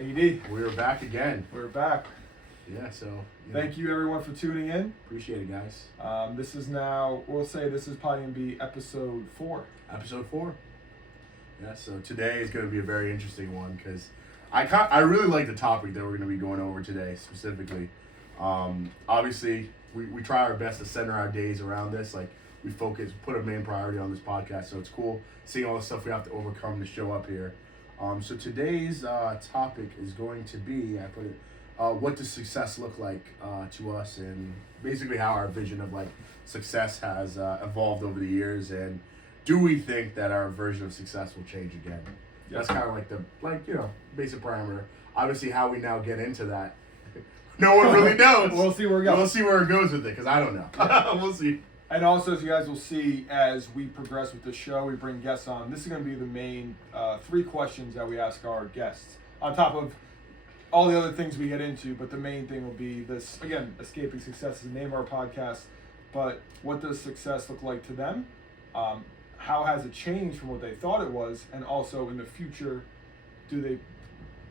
AD. We're back again. We're back. Yeah, so. Thank you everyone for tuning in. Appreciate it, guys. This is now, we'll say this is probably going to be episode 4. Episode 4. Yeah, so today is going to be a very interesting one because I really like the topic that we're going to be going over today specifically. Obviously, we try our best to center our days around this. Like, we put a main priority on this podcast, so it's cool seeing all the stuff we have to overcome to show up here. So today's topic is going to be, what does success look like to us, and basically how our vision of like success has evolved over the years, and do we think that our version of success will change again? That's kind of like the basic parameter. Obviously, how we now get into that, no one really knows. We'll see where it goes. We'll see where it goes with it because I don't know. We'll see. And also, as you guys will see, as we progress with the show, we bring guests on. This is going to be the main 3 questions that we ask our guests, on top of all the other things we get into. But the main thing will be this, again, Escaping Success is the name of our podcast. But what does success look like to them? How has it changed from what they thought it was? And also, in the future, do they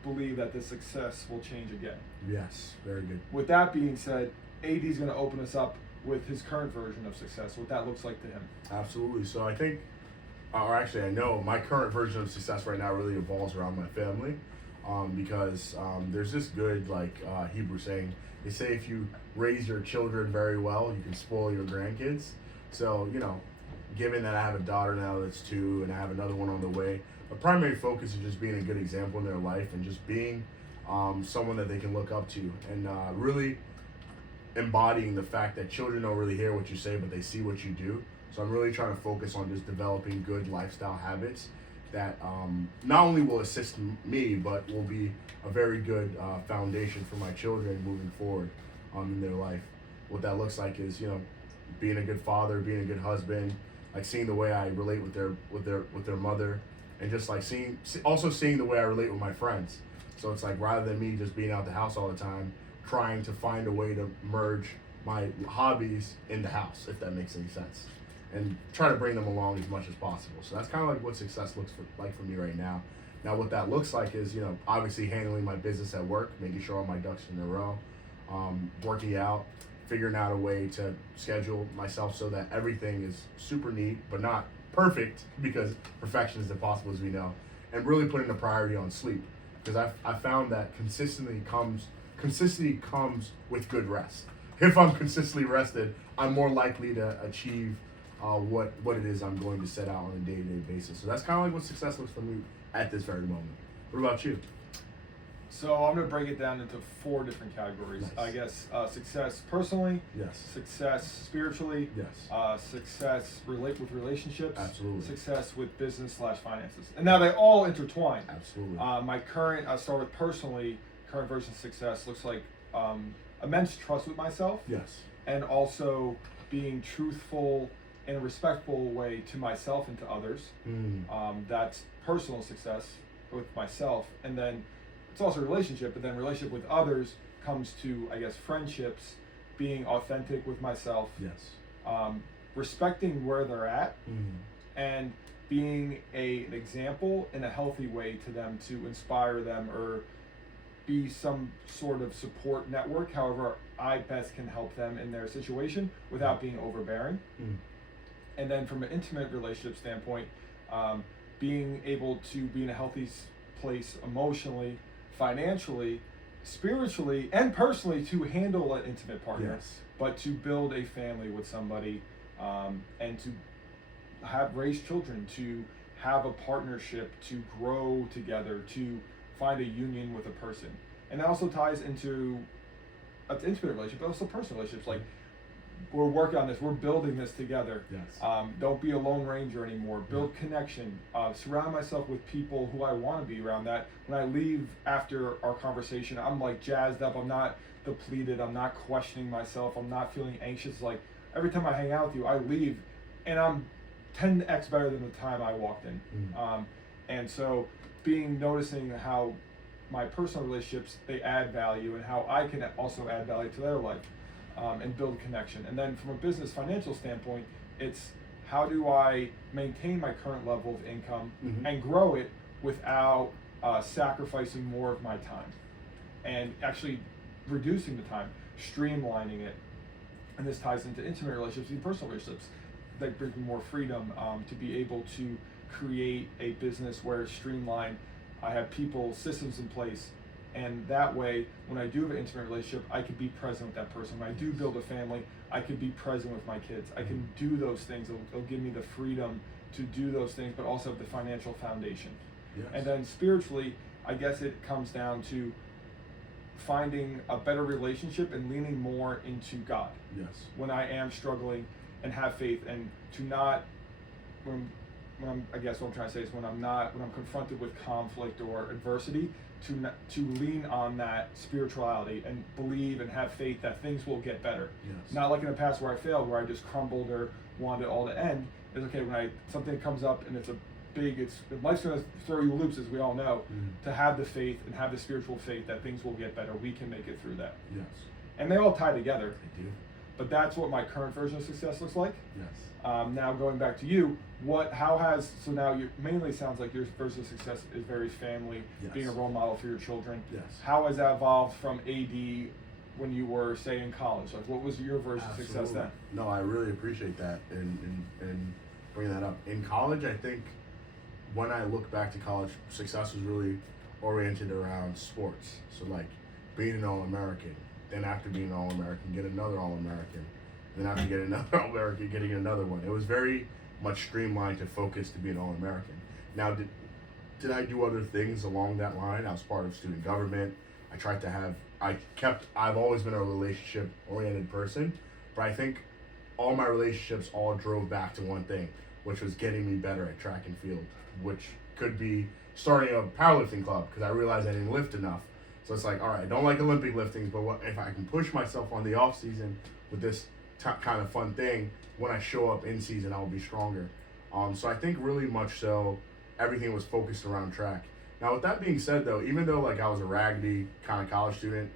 believe that this success will change again? Yes, very good. With that being said, AD is going to open us up with his current version of success, what that looks like to him. Absolutely. So I think, or actually I know, my current version of success right now really revolves around my family, because there's this good Hebrew saying. They say if you raise your children very well, you can spoil your grandkids. So, given that I have a daughter now that's 2 and I have another one on the way, my primary focus is just being a good example in their life and just being someone that they can look up to, and really embodying the fact that children don't really hear what you say, but they see what you do. So I'm really trying to focus on just developing good lifestyle habits that not only will assist me, but will be a very good foundation for my children moving forward in their life. What that looks like is, being a good father, being a good husband, like seeing the way I relate with their mother, and just like seeing the way I relate with my friends. So it's like, rather than me just being out the house all the time, trying to find a way to merge my hobbies in the house, if that makes any sense, and try to bring them along as much as possible. So that's kind of like what success looks like for me right now. Now, what that looks like is, obviously handling my business at work, making sure all my ducks in a row, working out, figuring out a way to schedule myself so that everything is super neat, but not perfect, because perfection is impossible, as we know, and really putting the priority on sleep, because I found that consistency comes with good rest. If I'm consistently rested, I'm more likely to achieve what it is I'm going to set out on a day-to-day basis. So that's kind of like what success looks for me at this very moment. What about you? So I'm going to break it down into 4 different categories. Nice. I guess success personally, Yes. success spiritually, Yes. success with relationships, Absolutely. success with business/finances. And now they all intertwine. Absolutely. My current, I'll start with personally, current version of success looks like immense trust with myself, Yes. and also being truthful in a respectful way to myself and to others. That's personal success with myself, and then it's also a relationship, but then relationship with others comes to, I guess, friendships, being authentic with myself, Yes. Respecting where they're at, and being an example in a healthy way to them, to inspire them or be some sort of support network, however I best can help them in their situation without being overbearing. And then from an intimate relationship standpoint, being able to be in a healthy place emotionally, financially, spiritually, and personally to handle an intimate partner, Yes. but to build a family with somebody, and to raise children, to have a partnership, to grow together, to find a union with a person. And that also ties into an intimate relationship, but also personal relationships. Like, we're working on this, we're building this together. Yes. Don't be a lone ranger anymore. Build connection. Surround myself with people who I want to be around. That when I leave after our conversation, I'm like jazzed up. I'm not depleted. I'm not questioning myself. I'm not feeling anxious. Like, every time I hang out with you, I leave and I'm 10x better than the time I walked in. And so noticing how my personal relationships, they add value, and how I can also add value to their life, and build connection. And then from a business financial standpoint, it's how do I maintain my current level of income and grow it without sacrificing more of my time and actually reducing the time, streamlining it. And this ties into intimate relationships and personal relationships that brings me more freedom to be able to create a business where it's streamlined. I have people, systems in place, and that way, when I do have an intimate relationship, I can be present with that person. When I do build a family, I can be present with my kids. I can do those things. It'll give me the freedom to do those things, but also the financial foundation. Yes. And then spiritually, I guess it comes down to finding a better relationship and leaning more into God. Yes. When I am struggling, and have faith, and to not, I guess what I'm trying to say is when I'm confronted with conflict or adversity, to lean on that spirituality and believe and have faith that things will get better. Yes. Not like in the past where I failed, where I just crumbled or wanted it all to end. It's okay when something comes up and life's gonna throw you loops, as we all know. To have the faith and have the spiritual faith that things will get better, we can make it through that. Yes. And they all tie together. They do. But that's what my current version of success looks like. Yes. Now going back to you, so now you mainly sounds like your version of success is very family, Yes. being a role model for your children. Yes. How has that evolved from AD when you were, say, in college? Like, what was your version of success then? No, I really appreciate that and bringing that up. In college, I think when I look back to college, success was really oriented around sports. So like being an All-American, then after being an All-American, get another All-American, then after getting another All-American, getting another one. It was very much streamlined to focus to be an All-American. Now, did I do other things along that line? I was part of student government. I've always been a relationship-oriented person, but I think all my relationships all drove back to one thing, which was getting me better at track and field, which could be starting a powerlifting club, because I realized I didn't lift enough. So it's like, all right, I don't like Olympic liftings, but what if I can push myself on the off season with this kind of fun thing? When I show up in season, I'll be stronger. So I think really much so, everything was focused around track. Now, with that being said, though, even though like I was a raggedy kind of college student,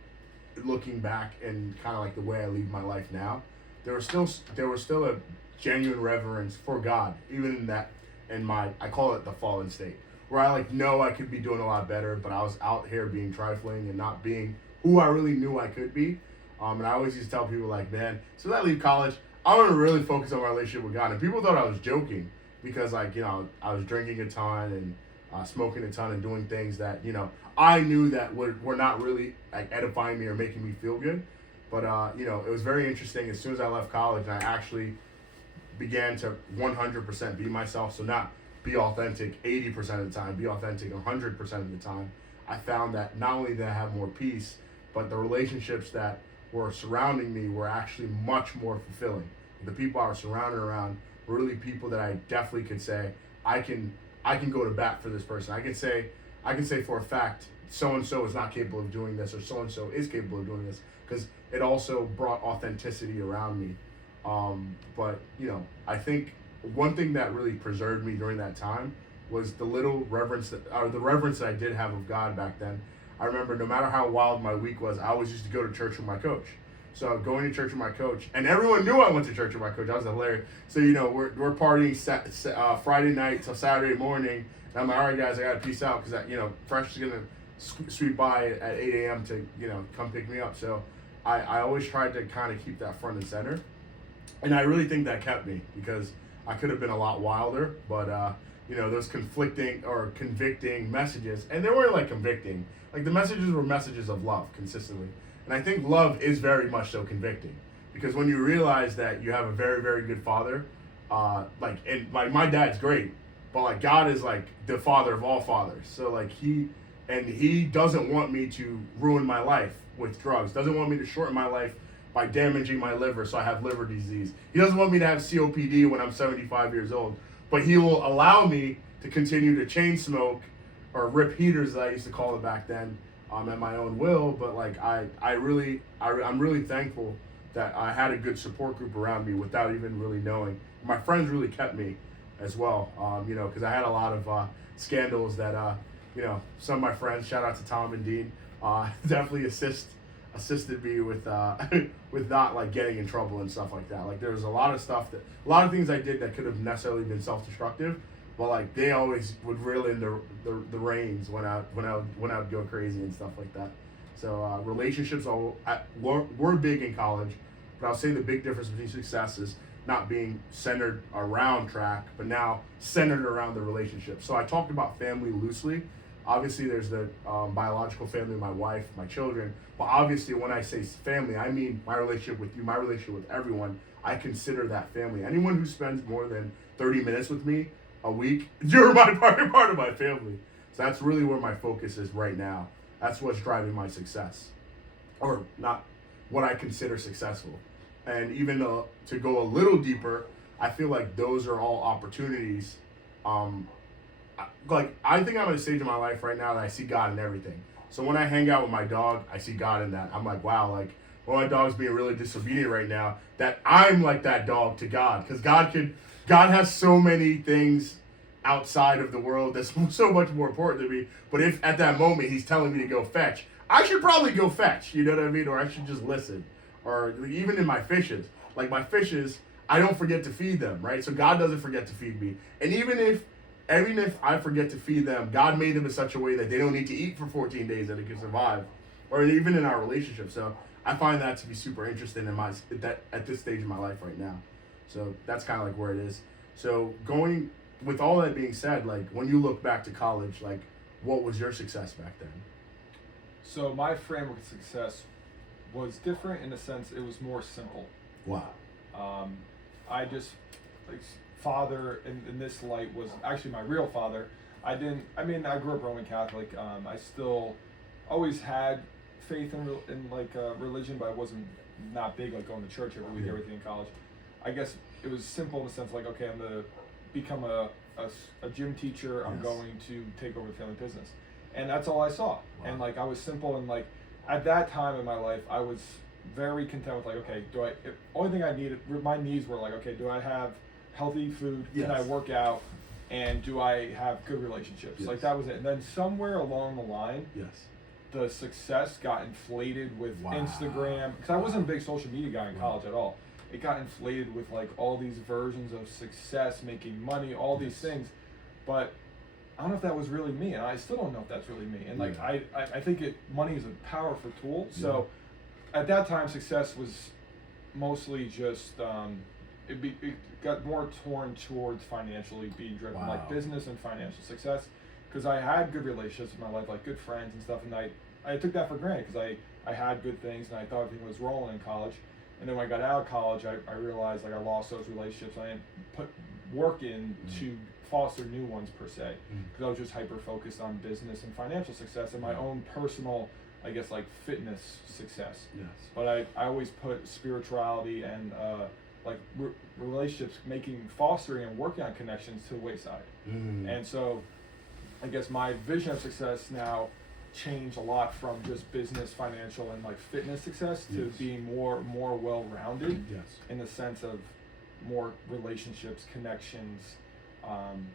looking back and kind of like the way I lead my life now, there was still a genuine reverence for God, even in that, I call it the fallen state, where I know I could be doing a lot better, but I was out here being trifling and not being who I really knew I could be. And I always used to tell people man, so that I leave college, I want to really focus on my relationship with God. And people thought I was joking because I was drinking a ton and smoking a ton and doing things that, I knew that were not really edifying me or making me feel good. But, it was very interesting. As soon as I left college, and I actually began to 100% be myself. So not be authentic 80% of the time, be authentic 100% of the time. I found that not only did I have more peace, but the relationships that were surrounding me were actually much more fulfilling. The people I was surrounded around were really people that I definitely could say, I can go to bat for this person. I can say for a fact, so-and-so is not capable of doing this, or so-and-so is capable of doing this, because it also brought authenticity around me. But, I think one thing that really preserved me during that time was the reverence that I did have of God back then. I remember no matter how wild my week was, I always used to go to church with my coach. So going to church with my coach, and everyone knew I went to church with my coach. I was hilarious. So, we're partying Friday night till Saturday morning. And I'm like, all right, guys, I got to peace out because, Fresh is going to sweep by at 8 a.m. to, come pick me up. So I always tried to kind of keep that front and center. And I really think that kept me, because I could have been a lot wilder, but, those conflicting or convicting messages, and they weren't convicting. The messages were messages of love consistently. And I think love is very much so convicting, because when you realize that you have a very, very good father, and my dad's great, but God is the father of all fathers. So he doesn't want me to ruin my life with drugs, doesn't want me to shorten my life by damaging my liver so I have liver disease. He doesn't want me to have COPD when I'm 75 years old, but he will allow me to continue to chain smoke or rip heaters, as I used to call it back then, at my own will. But I'm really thankful that I had a good support group around me without even really knowing. My friends really kept me as well, because I had a lot of scandals that, some of my friends, shout out to Tom and Dean, definitely assisted me with with not getting in trouble and stuff like that. There was a lot of things I did that could have necessarily been self-destructive, but like they always would reel in the reins when I would go crazy and stuff like that. So relationships were big in college, but I'll say the big difference between success is not being centered around track, but now centered around the relationship. So I talked about family loosely. Obviously, there's the biological family, my wife, my children. But obviously, when I say family, I mean my relationship with you, my relationship with everyone. I consider that family. Anyone who spends more than 30 minutes with me a week, you're part of my family. So that's really where my focus is right now. That's what's driving my success, or not what I consider successful. And even to go a little deeper, I feel like those are all opportunities. I think I'm at a stage in my life right now that I see God in everything. So when I hang out with my dog, I see God in that. I'm like, wow, like, well, my dog's being really disobedient right now. That I'm like that dog to God, because God has so many things outside of the world that's so much more important to me. But if at that moment He's telling me to go fetch, I should probably go fetch. You know what I mean? Or I should just listen. Or even in my fishes, like my fishes, I don't forget to feed them, right? So God doesn't forget to feed me. And even if I forget to feed them, God made them in such a way that they don't need to eat for 14 days and they can survive. Or even in our relationship. So I find that to be super interesting at this stage in my life right now. So that's kind of like where it is. So with all that being said, like when you look back to college, like what was your success back then? So my framework of success was different in the sense it was more simple. Wow. I just, like, father in this light was actually my real father. I grew up Roman Catholic. I still always had faith in religion, but I wasn't not big like going to church every week, everything in college. I guess it was simple in the sense like, okay, I'm gonna become a gym teacher. I'm going to take over the family business, and that's all I saw. Wow. And like I was simple, and like at that time in my life, I was very content with like, okay, only thing I needed, my needs were like, okay, do I have healthy food? Yes. Can I work out? And do I have good relationships? Yes. Like that was it. And then somewhere along the line, yes, the success got inflated with wow. Instagram, because I wasn't a big social media guy in college at all. It got inflated with like all these versions of success, making money, all these things. But I don't know if that was really me, and I still don't know if that's really me. And like I think money is a powerful tool. So at that time, success was mostly just it got more torn towards financially being driven, like business and financial success. Because I had good relationships in my life, like good friends and stuff, and I took that for granted because I had good things and I thought everything was rolling in college. And then when I got out of college, I realized like I lost those relationships. I didn't put work in to foster new ones per se, because I was just hyper focused on business and financial success and my own personal, I guess, like fitness success. Yes. But I always put spirituality and relationships, fostering and working on connections to the wayside. And so I guess my vision of success now changed a lot from just business, financial, and like fitness success to being more well-rounded in the sense of more relationships, connections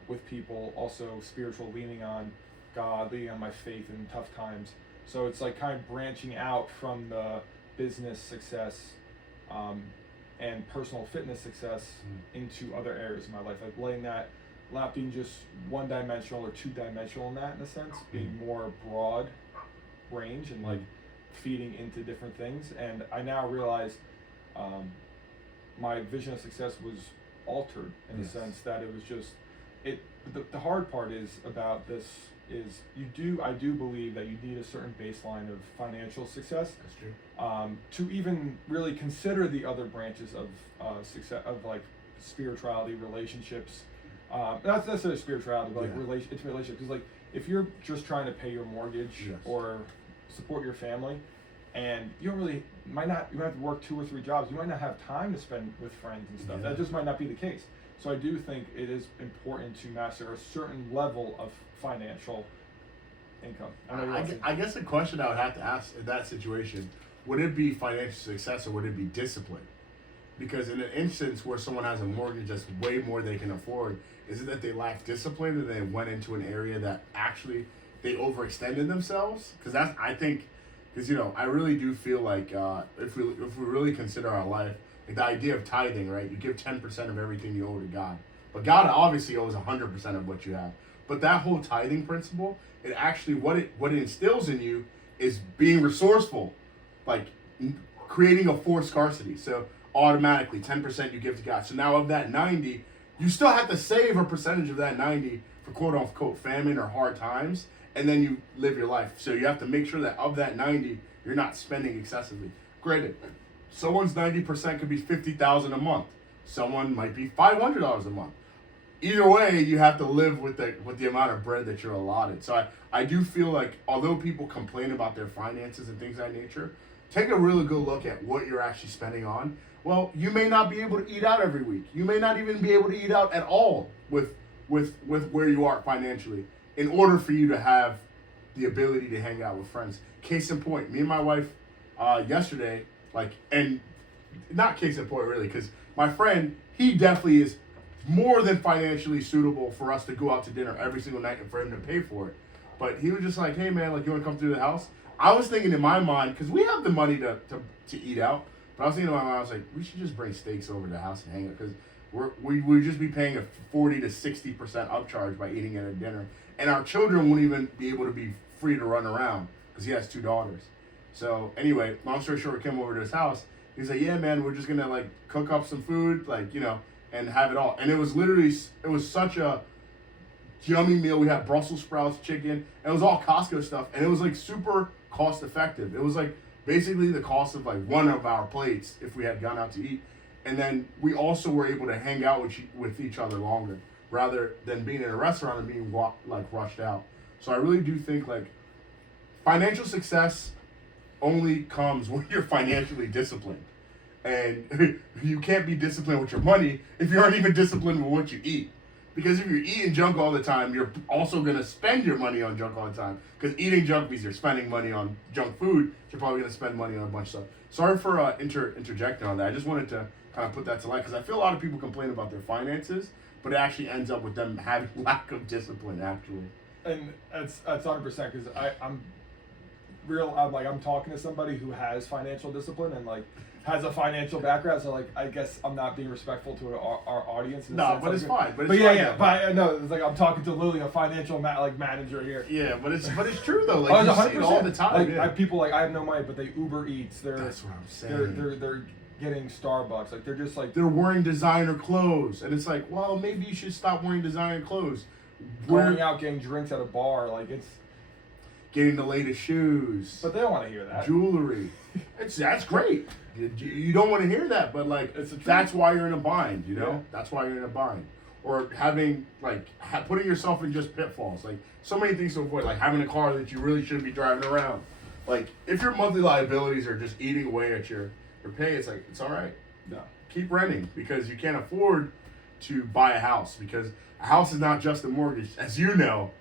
with people, also spiritual, leaning on God, leaning on my faith in tough times. So it's like kind of branching out from the business success and personal fitness success into other areas of my life, like letting that not being just one-dimensional or two-dimensional in that, in a sense, being more broad range and like feeding into different things. And I now realize my vision of success was altered in the sense that it was just the hard part is about this is I do believe that you need a certain baseline of financial success. That's true. To even really consider the other branches of success, of like spirituality, relationships. Not necessarily spirituality, but like it's relationship. Because like if you're just trying to pay your mortgage or support your family, and you don't really you might have to work 2 or 3 jobs. You might not have time to spend with friends and stuff. That just might not be the case. So I do think it is important to master a certain level of financial income. I guess the question I would have to ask in that situation, would it be financial success or would it be discipline? Because in an instance where someone has a mortgage that's way more they can afford, is it that they lack discipline and they went into an area that actually they overextended themselves? Because I really do feel like if we really consider our life, like the idea of tithing, right? You give 10% of everything you owe to God, But God obviously owes 100% of what you have. But that whole tithing principle, it actually what it instills in you is being resourceful, like creating a forced scarcity. So automatically 10% you give to God. So now of that 90, you still have to save a percentage of that 90 for quote unquote famine or hard times, and then you live your life. So you have to make sure that of that 90, you're not spending excessively. Granted, someone's 90% could be $50,000 a month. Someone might be $500 a month. Either way, you have to live with the amount of bread that you're allotted. So I do feel like although people complain about their finances and things of that nature, take a really good look at what you're actually spending on. Well, you may not be able to eat out every week. You may not even be able to eat out at all with where you are financially in order for you to have the ability to hang out with friends. Case in point, me and my wife yesterday, and not case in point really, because my friend, he definitely is more than financially suitable for us to go out to dinner every single night and for him to pay for it. But he was just like, hey man, you want to come through the house? I was thinking in my mind, because we have the money to eat out, but I was thinking in my mind, I was like, we should just bring steaks over to the house and hang out, because we'd just be paying a 40 to 60% upcharge by eating at a dinner. And our children wouldn't even be able to be free to run around, because he has 2 daughters. So anyway, long story short, we came over to his house. He's like, yeah man, we're just gonna cook up some food, and have it all. And it was such a yummy meal. We had Brussels sprouts, chicken, and it was all Costco stuff, and it was super cost effective. It was basically the cost of one of our plates if we had gone out to eat. And then we also were able to hang out with each other longer rather than being in a restaurant and being rushed out. So I really do think financial success only comes when you're financially disciplined. And you can't be disciplined with your money if you aren't even disciplined with what you eat. Because if you're eating junk all the time, you're also going to spend your money on junk all the time. Because eating junk means you're spending money on junk food. You're probably going to spend money on a bunch of stuff. Sorry for interjecting on that. I just wanted to kind of put that to light. Because I feel a lot of people complain about their finances, but it actually ends up with them having lack of discipline, actually. And that's 100% because I'm talking to somebody who has financial discipline and has a financial background, so I guess I'm not being respectful to our audience. No, but it's fine. But I know it's I'm talking to literally a financial manager here. Yeah, but it's true though. You see it all the time. People I have no money, but they Uber Eats. That's what I'm saying. They're getting Starbucks. They're just they're wearing designer clothes, and it's well, maybe you should stop wearing designer clothes. Going out getting drinks at a bar, it's getting the latest shoes. But they don't want to hear that. Jewelry. That's great. You don't want to hear that, but that's why you're in a bind, Yeah. That's why you're in a bind. Or having putting yourself in just pitfalls. So many things to avoid, having a car that you really shouldn't be driving around. If your monthly liabilities are just eating away at your pay, it's all right. No. Keep renting, because you can't afford to buy a house, because a house is not just a mortgage. As you know,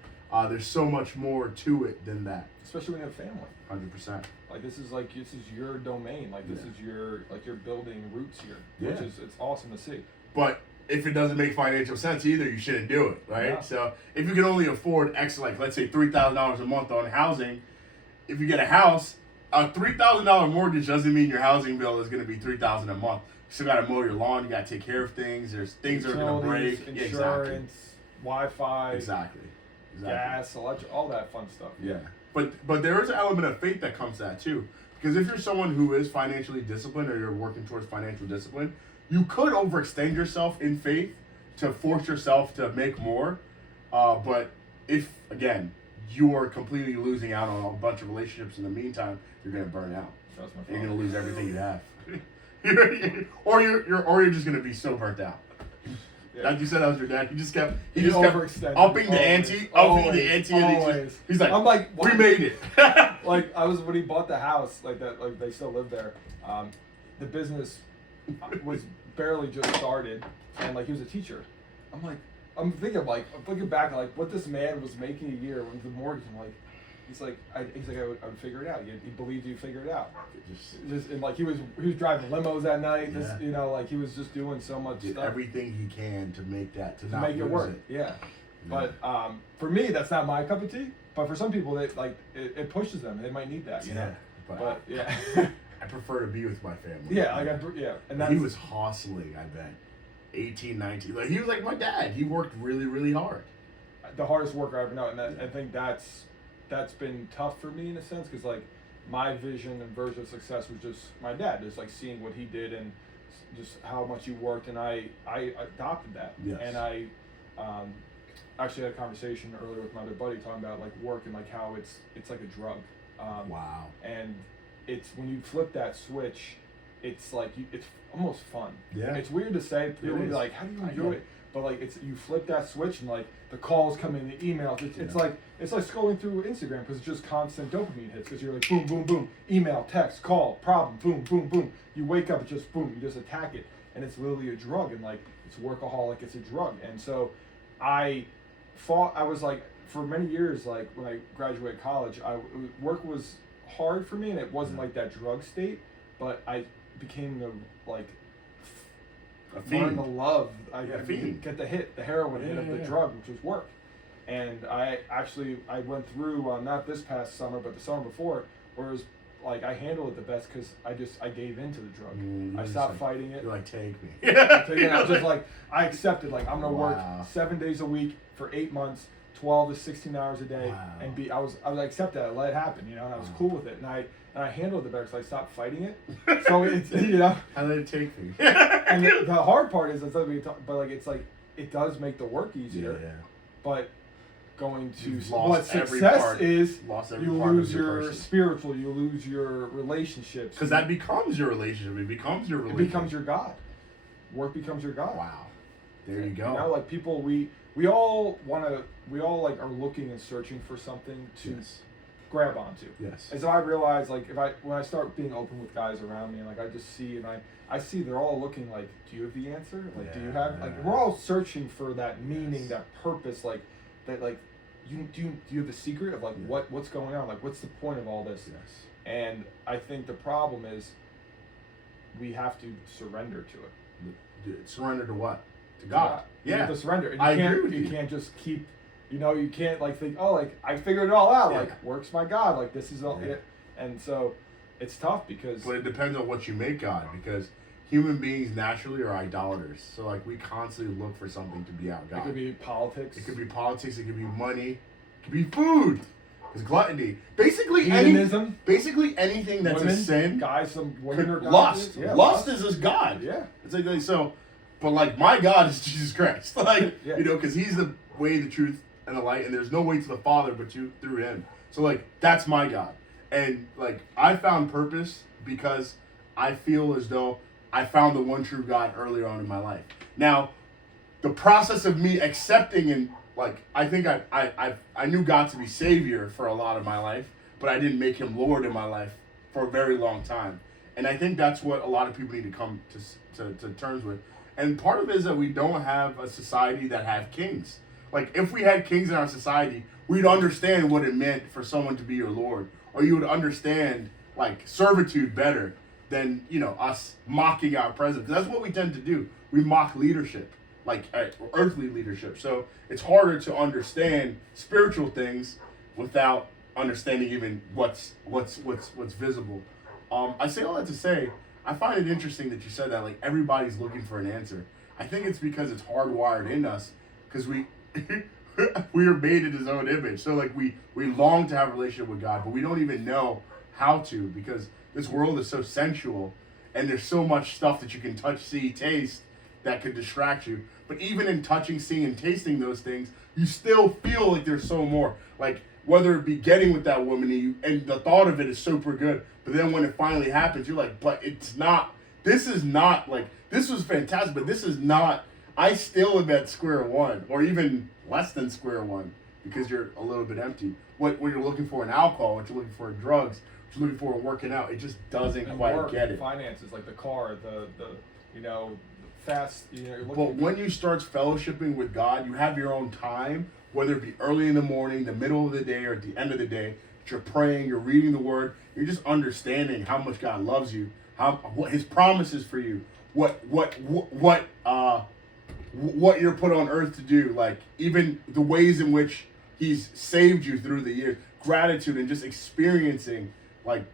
there's so much more to it than that. Especially when you have family. 100%. This is your domain. This is your you're building roots here, Yeah. which it's awesome to see. But if it doesn't make financial sense either, you shouldn't do it, right? Yeah. So if you can only afford X, let's say $3,000 a month on housing, if you get a house, a $3,000 mortgage doesn't mean your housing bill is going to be $3,000 a month. You still got to mow your lawn. You got to take care of things. There's things that are going to break. Insurance, Wi-Fi, Exactly. gas, electric, all that fun stuff. Yeah. But there is an element of faith that comes to that too. Because if you're someone who is financially disciplined, or you're working towards financial discipline, you could overextend yourself in faith to force yourself to make more. But if, again, you are completely losing out on a bunch of relationships in the meantime, you're going to burn out. Trust my You're going to lose everything you have. or you're just going to be so burnt out. Yeah. Like you said, that was your dad. He just kept overextended. upping the ante. Always. He's like, I'm we made it. I was when he bought the house, they still live there. The business was barely just started, and he was a teacher. I'm looking back what this man was making a year with the mortgage. I would figure it out. He believed you'd figure it out. He was driving limos at night. Yeah. He was just doing so much Did stuff. everything he can to make that to not make it lose work. it. Yeah. But for me, that's not my cup of tea. But for some people, it pushes them. They might need that. You know? But yeah. I prefer to be with my family. Yeah, and he was hustling. I bet 18, 19. Like, he was like my dad. He worked really, really hard. The hardest work I ever know, and I think that's been tough for me in a sense, because like my vision and version of success was just my dad, just like seeing what he did and just how much he worked, and I adopted that. Yes. And I actually had a conversation earlier with my other buddy talking about like work and like how it's like a drug. Wow. And it's when you flip that switch, it's like it's almost fun. Yeah. It's weird to say. People be like, how do you enjoy it? But like you flip that switch and like the calls come in, the emails. It's like scrolling through Instagram, because it's just constant dopamine hits, because you're like boom, boom, boom, email, text, call, problem, boom, boom, boom. You wake up, it's just boom, you just attack it, and it's literally a drug, and like it's workaholic, it's a drug. And so I was like, for many years, like when I graduated college, work was hard for me, and it wasn't like that drug state, but I became learned the love. I get the heroin hit of the drug, which was work. And I went through, not this past summer, but the summer before, where it was like I handled it the best, because I gave into the drug. I stopped fighting it. You're like, take me. I was just like, I accepted, like I'm gonna work 7 days a week for 8 months, 12 to 16 hours a day, and I was accept that, let it happen, and I was cool with it, and I handled it better, because I stopped fighting it. So it's How did it take me? And the hard part is, but like it's like it does make the work easier. Yeah. But going to what success is, you lose your spiritual, you lose your relationships. Because that becomes your relationship. It becomes your relationship. It becomes your God. Work becomes your God. Wow. There you go. Like people, we all like are looking and searching for something to grab onto. Yes. And so I realize, like, when I start being open with guys around me, and like I just see, and I see they're all looking like, do you have the answer? Like, do you have, like, we're all searching for that meaning, that purpose, like that, like do you have the secret of like what's going on? Like, what's the point of all this? Yes. And I think the problem is we have to surrender to it. Surrender to what? To God. You have to surrender. And I agree with you. You can't just keep, you can't like think, oh, like I figured it all out. Yeah. Like, work's my God. Like, this is all it. And so it's tough, because. But it depends on what you make God, because human beings naturally are idolaters. So like we constantly look for something to be out God. It could be politics. It could be politics. It could be money. It could be food. It's gluttony. Basically hedonism. Basically anything that's women, a sin. Guys, some women are lust. Yeah, lust is God. Yeah. It's like so. But like my God is Jesus Christ. Like because He's the way, the truth, and the light, and there's no way to the Father but through Him. So like that's my God. And like I found purpose because I feel as though I found the one true God earlier on in my life. Now, the process of me accepting and like I think I knew God to be Savior for a lot of my life, but I didn't make Him Lord in my life for a very long time. And I think that's what a lot of people need to come to terms with. And part of it is that we don't have a society that have kings. Like if we had kings in our society, we'd understand what it meant for someone to be your Lord, or you would understand like servitude better than us mocking our president. Because that's what we tend to do. We mock leadership, like earthly leadership. So it's harder to understand spiritual things without understanding even what's visible. I say all that to say, I find it interesting that you said that like everybody's looking for an answer. I think it's because it's hardwired in us, because we we are made in His own image. So like we long to have a relationship with God, but we don't even know how to, because this world is so sensual, and there's so much stuff that you can touch, see, taste that could distract you. But even in touching, seeing, and tasting those things, you still feel like there's so more. Like whether it be getting with that woman, and the thought of it is super good, but then when it finally happens, you're like, but it's not. This is not like this was fantastic, but this is not. I still am at square one, or even less than square one, because you're a little bit empty. What you're looking for in alcohol, what you're looking for in drugs, what you're looking for in working out, it just doesn't quite get it. Finances, like the car, the fast. But when you start fellowshipping with God, you have your own time, whether it be early in the morning, the middle of the day, or at the end of the day. You're praying, you're reading the Word, you're just understanding how much God loves you, what His promises for you, what you're put on earth to do, like even the ways in which He's saved you through the years, gratitude, and just experiencing like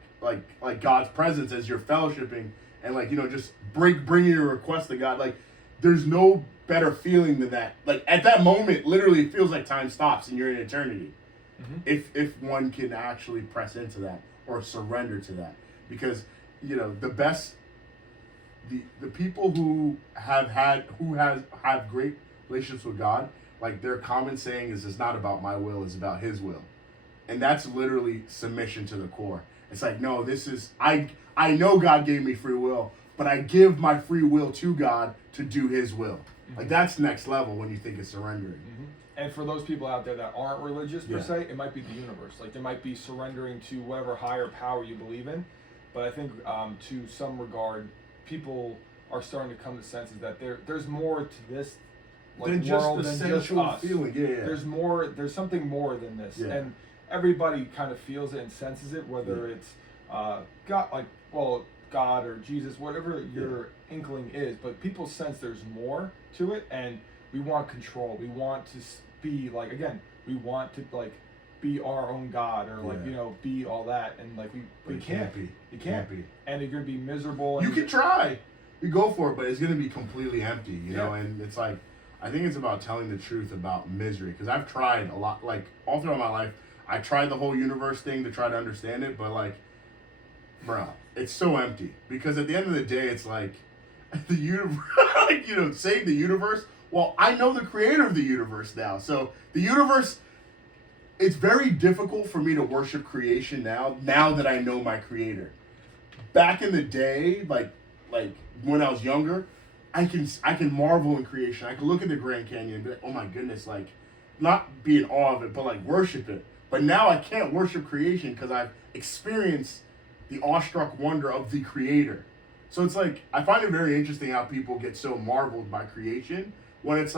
God's presence as you're fellowshipping, and just bringing your request to God. Like there's no better feeling than that. Like at that moment, literally, it feels like time stops and you're in eternity. If one can actually press into that or surrender to that, because the best, the people who have great relationships with God, like their common saying is, "It's not about my will; it's about His will," and that's literally submission to the core. It's like, no, this is I know God gave me free will, but I give my free will to God to do His will. Like that's next level when you think of surrendering. And for those people out there that aren't religious per se, it might be the universe. Like they might be surrendering to whatever higher power you believe in. But I think to some regard, people are starting to come to senses that there's more to this than just world the than just sensual us. feeling. Yeah. There's more. There's something more than this, and everybody kind of feels it and senses it. Whether it's God or Jesus, whatever your inkling is, but people sense there's more to it, and we want control. We want to be we want to be our own God, or be all that, and we can't be. You can't be, and you're gonna be miserable. You can try, you go for it, but it's gonna be completely empty, know. And it's like, I think it's about telling the truth about misery, because I've tried a lot, all throughout my life. I tried the whole universe thing to try to understand it, but bro, it's so empty, because at the end of the day, it's like the universe, save the universe. Well, I know the creator of the universe now. So the universe, it's very difficult for me to worship creation now that I know my creator. Back in the day, like when I was younger, I can marvel in creation. I can look at the Grand Canyon and be like, oh my goodness, not be in awe of it, but worship it. But now I can't worship creation because I've experienced the awestruck wonder of the creator. So it's I find it very interesting how people get so marveled by creation, when it's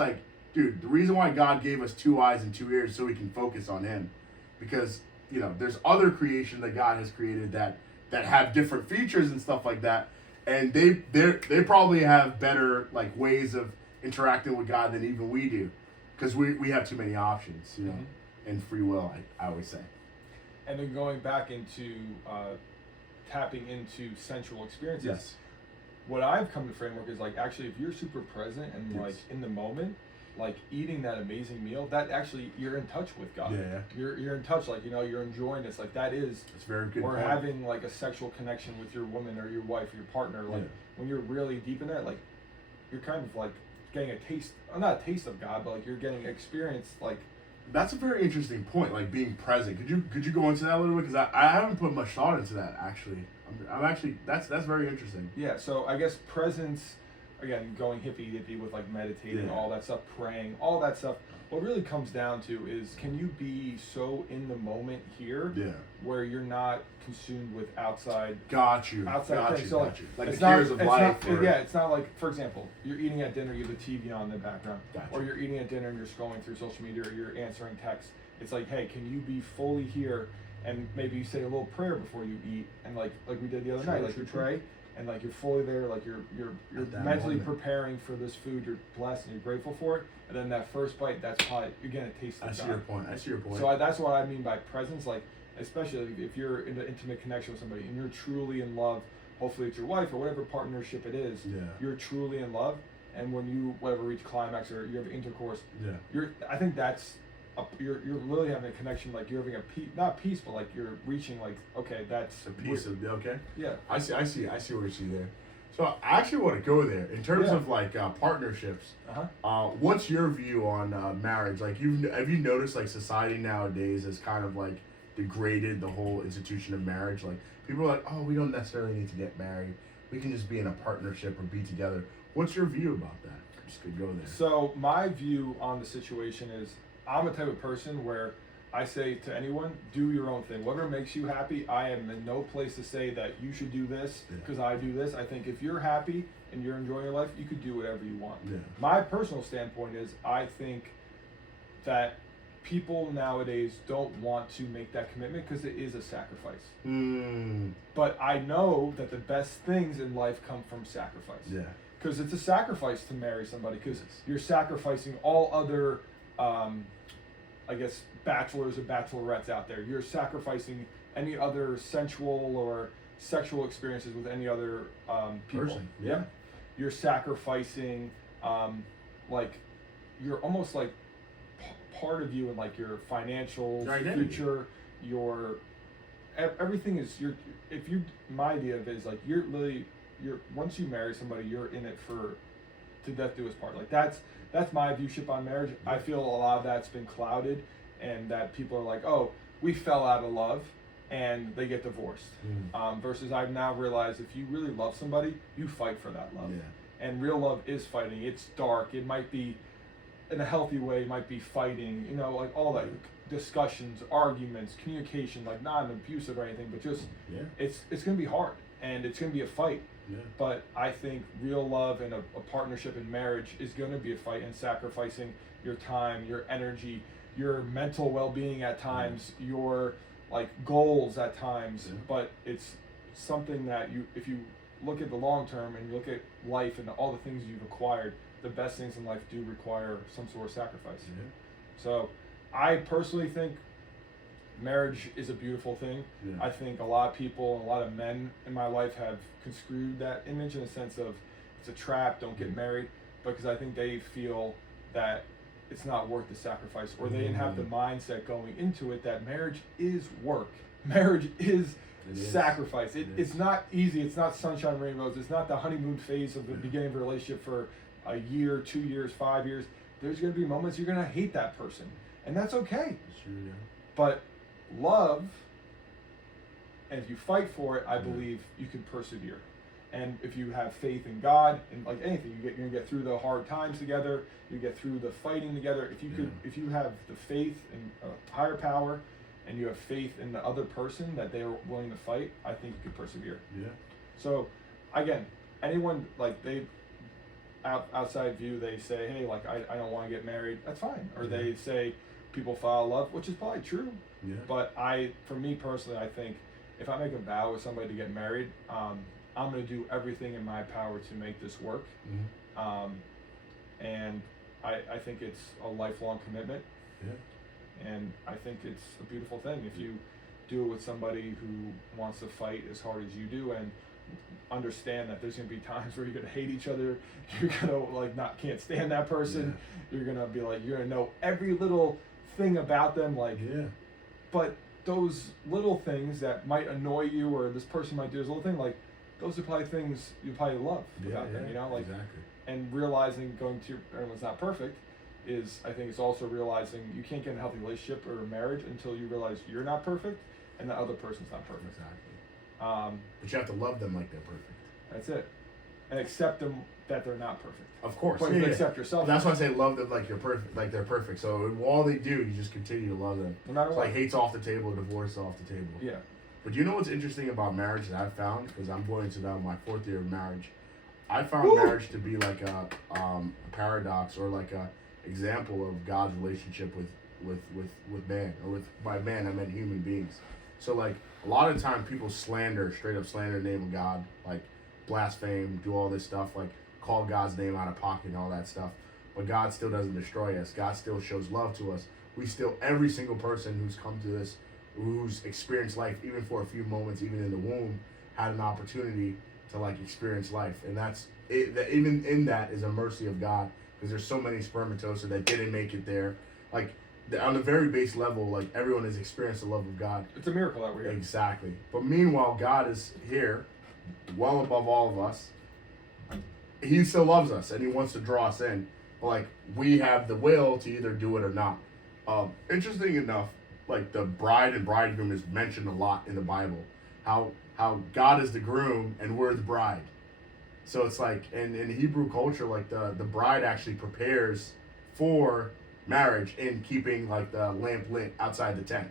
dude, the reason why God gave us 2 eyes and 2 ears so we can focus on Him. Because, there's other creation that God has created that have different features and stuff like that. And they probably have better ways of interacting with God than even we do. Because we have too many options, and free will, I always say. And then going back into tapping into sensual experiences. Yes. What I've come to framework is actually, if you're super present and in the moment, eating that amazing meal, that actually you're in touch with God. Yeah. You're in touch, you're enjoying this. That is. It's very good. Or having a sexual connection with your woman or your wife or your partner. When you're really deep in that, you're kind of getting a taste, not a taste of God, but you're getting experience That's a very interesting point, being present. Could you go into that a little bit? Because I haven't put much thought into that, actually. I'm actually, that's very interesting. Yeah, so I guess presence, again, going hippie with meditating, all that stuff, praying, all that stuff. What really comes down to is, can you be so in the moment here, where you're not consumed with outside things. So Like it's the cares of life. It's not for example, you're eating at dinner, you have the TV on in the background, or you're eating at dinner and you're scrolling through social media, or you're answering texts. It's hey, can you be fully here, and maybe you say a little prayer before you eat, and like we did the other night, you pray, and you're fully there, you're mentally preparing for this food, you're blessed and you're grateful for it, and then that first bite, that's probably you're getting a taste of God. I see your point. So that's what I mean by presence, especially if you're in an intimate connection with somebody and you're truly in love. Hopefully it's your wife or whatever partnership it is. You're truly in love, and when you reach climax or you have intercourse, I think that's you're really having a connection. You're having not peace, but you're reaching okay, that's a piece of yeah. I see what you see there. So I actually want to go there in terms of partnerships. What's your view on marriage? Have you noticed society nowadays has kind of degraded the whole institution of marriage? People are oh, we don't necessarily need to get married. We can just be in a partnership or be together. What's your view about that? I'm just gonna go there. So my view on the situation is, I'm a type of person where I say to anyone, do your own thing. Whatever makes you happy, I am in no place to say that you should do this because I do this. I think if you're happy and you're enjoying your life, you could do whatever you want. My personal standpoint is, I think that people nowadays don't want to make that commitment because it is a sacrifice. But I know that the best things in life come from sacrifice. Because it's a sacrifice to marry somebody, because you're sacrificing all other bachelors and bachelorettes out there. You're sacrificing any other sensual or sexual experiences with any other people. Person. You're sacrificing like you're almost like part of you, and like your financial Your identity. future, your everything is your. If you, my idea of it is like you're literally, you're once you marry somebody, you're in it for to death do us part. Like that's my viewship on marriage. I feel a lot of that's been clouded, and that people are like, oh, we fell out of love, and they get divorced. Versus I've now realized if you really love somebody, you fight for that love. Yeah. And real love is fighting. It's dark. It might be in a healthy way. It might be fighting. You know, like all that discussions, arguments, communication. Like not abusive or anything, but just it's gonna be hard, and it's gonna be a fight. Yeah. But I think real love and a partnership in marriage is going to be a fight, and sacrificing your time, your energy, your mental well-being at times, your like goals at times. But it's something that you, if you look at the long term and you look at life and all the things you've acquired, the best things in life do require some sort of sacrifice. So I personally think marriage is a beautiful thing. I think a lot of people and a lot of men in my life have construed that image in a sense of it's a trap, don't get married, because I think they feel that it's not worth the sacrifice, or they didn't have the mindset going into it that marriage is work. Marriage is sacrifice. It's not easy. It's not sunshine and rainbows. It's not the honeymoon phase of the beginning of a relationship for a year, 2 years, 5 years. There's going to be moments you're going to hate that person, and that's okay. That's true, yeah. But love, and if you fight for it, I believe you can persevere. And if you have faith in God, and like anything, you're gonna get through the hard times together. You get through the fighting together. If you have the faith in a higher power, and you have faith in the other person that they are willing to fight, I think you can persevere. Yeah. So, again, anyone like outside view, they say, hey, like I don't want to get married. That's fine. Or they say people fall in love, which is probably true. Yeah. But for me personally, I think if I make a vow with somebody to get married, I'm going to do everything in my power to make this work. And I think it's a lifelong commitment. Yeah. And I think it's a beautiful thing if you do it with somebody who wants to fight as hard as you do, and understand that there's going to be times where you're going to hate each other. You're going to like can't stand that person. You're going to be like, you're going to know every little thing about them. Like, but those little things that might annoy you, or this person might do this little thing, like those are probably things you probably love about them, you know, like, exactly. And realizing everyone's not perfect is, I think it's also realizing you can't get in a healthy relationship or a marriage until you realize you're not perfect and the other person's not perfect. Exactly. But you have to love them like they're perfect. That's it. And accept them that they're not perfect. Of course. But you accept yourself. That's why I say love them like you're perfect, like they're perfect. So all they do, you just continue to love them. No matter what. Like hate's off the table, divorce off the table. Yeah. But you know what's interesting about marriage that I've found, because I'm going to now my 4th year of marriage, I found marriage to be like a paradox, or like a example of God's relationship with man, or by man I meant human beings. So like a lot of time people straight up slander the name of God, like blaspheme, do all this stuff, like call God's name out of pocket and all that stuff. But God still doesn't destroy us. God still shows love to us. Every single person who's come to this, who's experienced life, even for a few moments, even in the womb, had an opportunity to like experience life. And that's it. That even in that is a mercy of God, because there's so many spermatozoa that didn't make it there. Like on the very base level, like everyone has experienced the love of God. It's a miracle that we're here. Exactly. But meanwhile, God is here, well above all of us. He still loves us, and he wants to draw us in. But like we have the will to either do it or not. Interesting enough, like the bride and bridegroom is mentioned a lot in the Bible. How God is the groom and we're the bride. So it's like in Hebrew culture, like the bride actually prepares for marriage in keeping like the lamp lit outside the tent,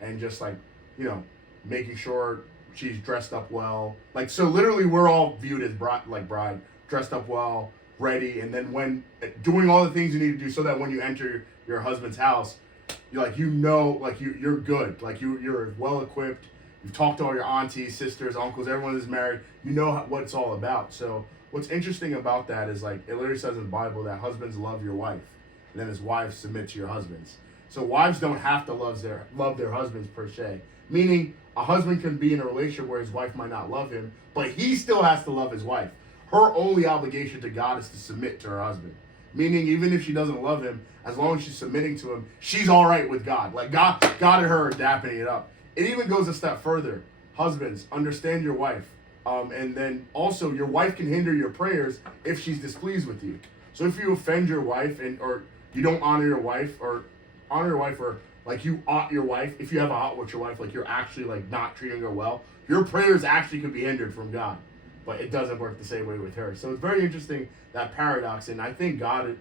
and just like, you know, making sure she's dressed up well. Like, so literally we're all viewed as bride, dressed up well, ready, and then when doing all the things you need to do so that when you enter your husband's house, you're like, you know, like you're good, like you're well equipped. You've talked to all your aunties, sisters, uncles, everyone is married. You know what it's all about. So what's interesting about that is like it literally says in the Bible that husbands love your wife, and then as wives submit to your husbands. So wives don't have to love their husbands per se. Meaning a husband can be in a relationship where his wife might not love him, but he still has to love his wife. her only obligation to God is to submit to her husband. Meaning, even if she doesn't love him, as long as she's submitting to him, she's all right with God. Like God and her are dapping it up. It even goes a step further. Husbands, understand your wife. And then also, your wife can hinder your prayers if she's displeased with you. So if you offend your wife or you don't honor your wife, or like you ought your wife, if you have a ought with your wife, like you're actually like not treating her well, your prayers actually could be hindered from God. But it doesn't work the same way with her. So it's very interesting, that paradox, and I think God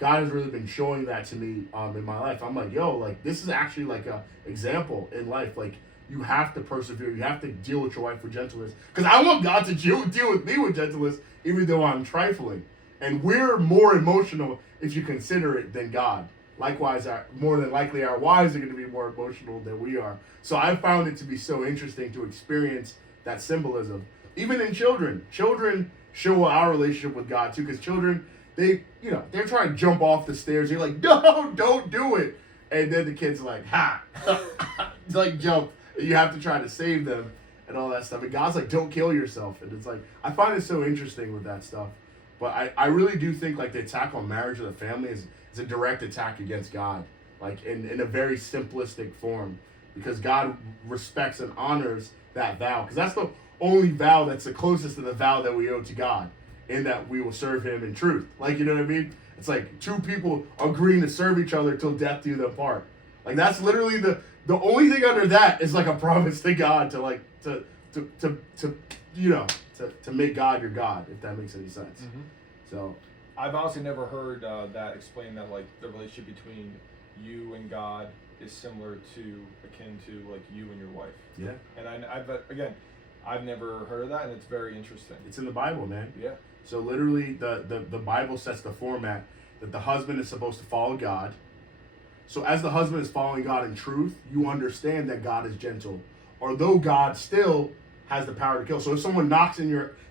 has really been showing that to me in my life. I'm like, yo, like this is actually like a example in life. Like you have to persevere. You have to deal with your wife with gentleness. Because I want God to deal with me with gentleness, even though I'm trifling. And we're more emotional, if you consider it, than God. Likewise, more than likely, our wives are going to be more emotional than we are. So I found it to be so interesting to experience that symbolism. Even in children. Children show our relationship with God too, because children, they're trying to jump off the stairs. You're like, no, don't do it. And then the kid's like, ha. It's like, jump. You have to try to save them and all that stuff. And God's like, don't kill yourself. And it's like, I find it so interesting with that stuff. But I really do think like the attack on marriage or the family is a direct attack against God. Like in a very simplistic form. Because God respects and honors that vow. Because that's the only vow that's the closest to the vow that we owe to God. In that we will serve him in truth. Like, you know what I mean? It's like two people agreeing to serve each other till death do them part. Like that's literally the only thing under that is like a promise to God to make God your God, if that makes any sense. Mm-hmm. So I've honestly never heard that explained, that like the relationship between you and God is similar to, akin to like you and your wife. Yeah. And I've never heard of that, and it's very interesting. It's in the Bible, man. Yeah. So literally the Bible sets the format that the husband is supposed to follow God. So as the husband is following God in truth, you understand that God is gentle. Although God still has the power to kill. So if someone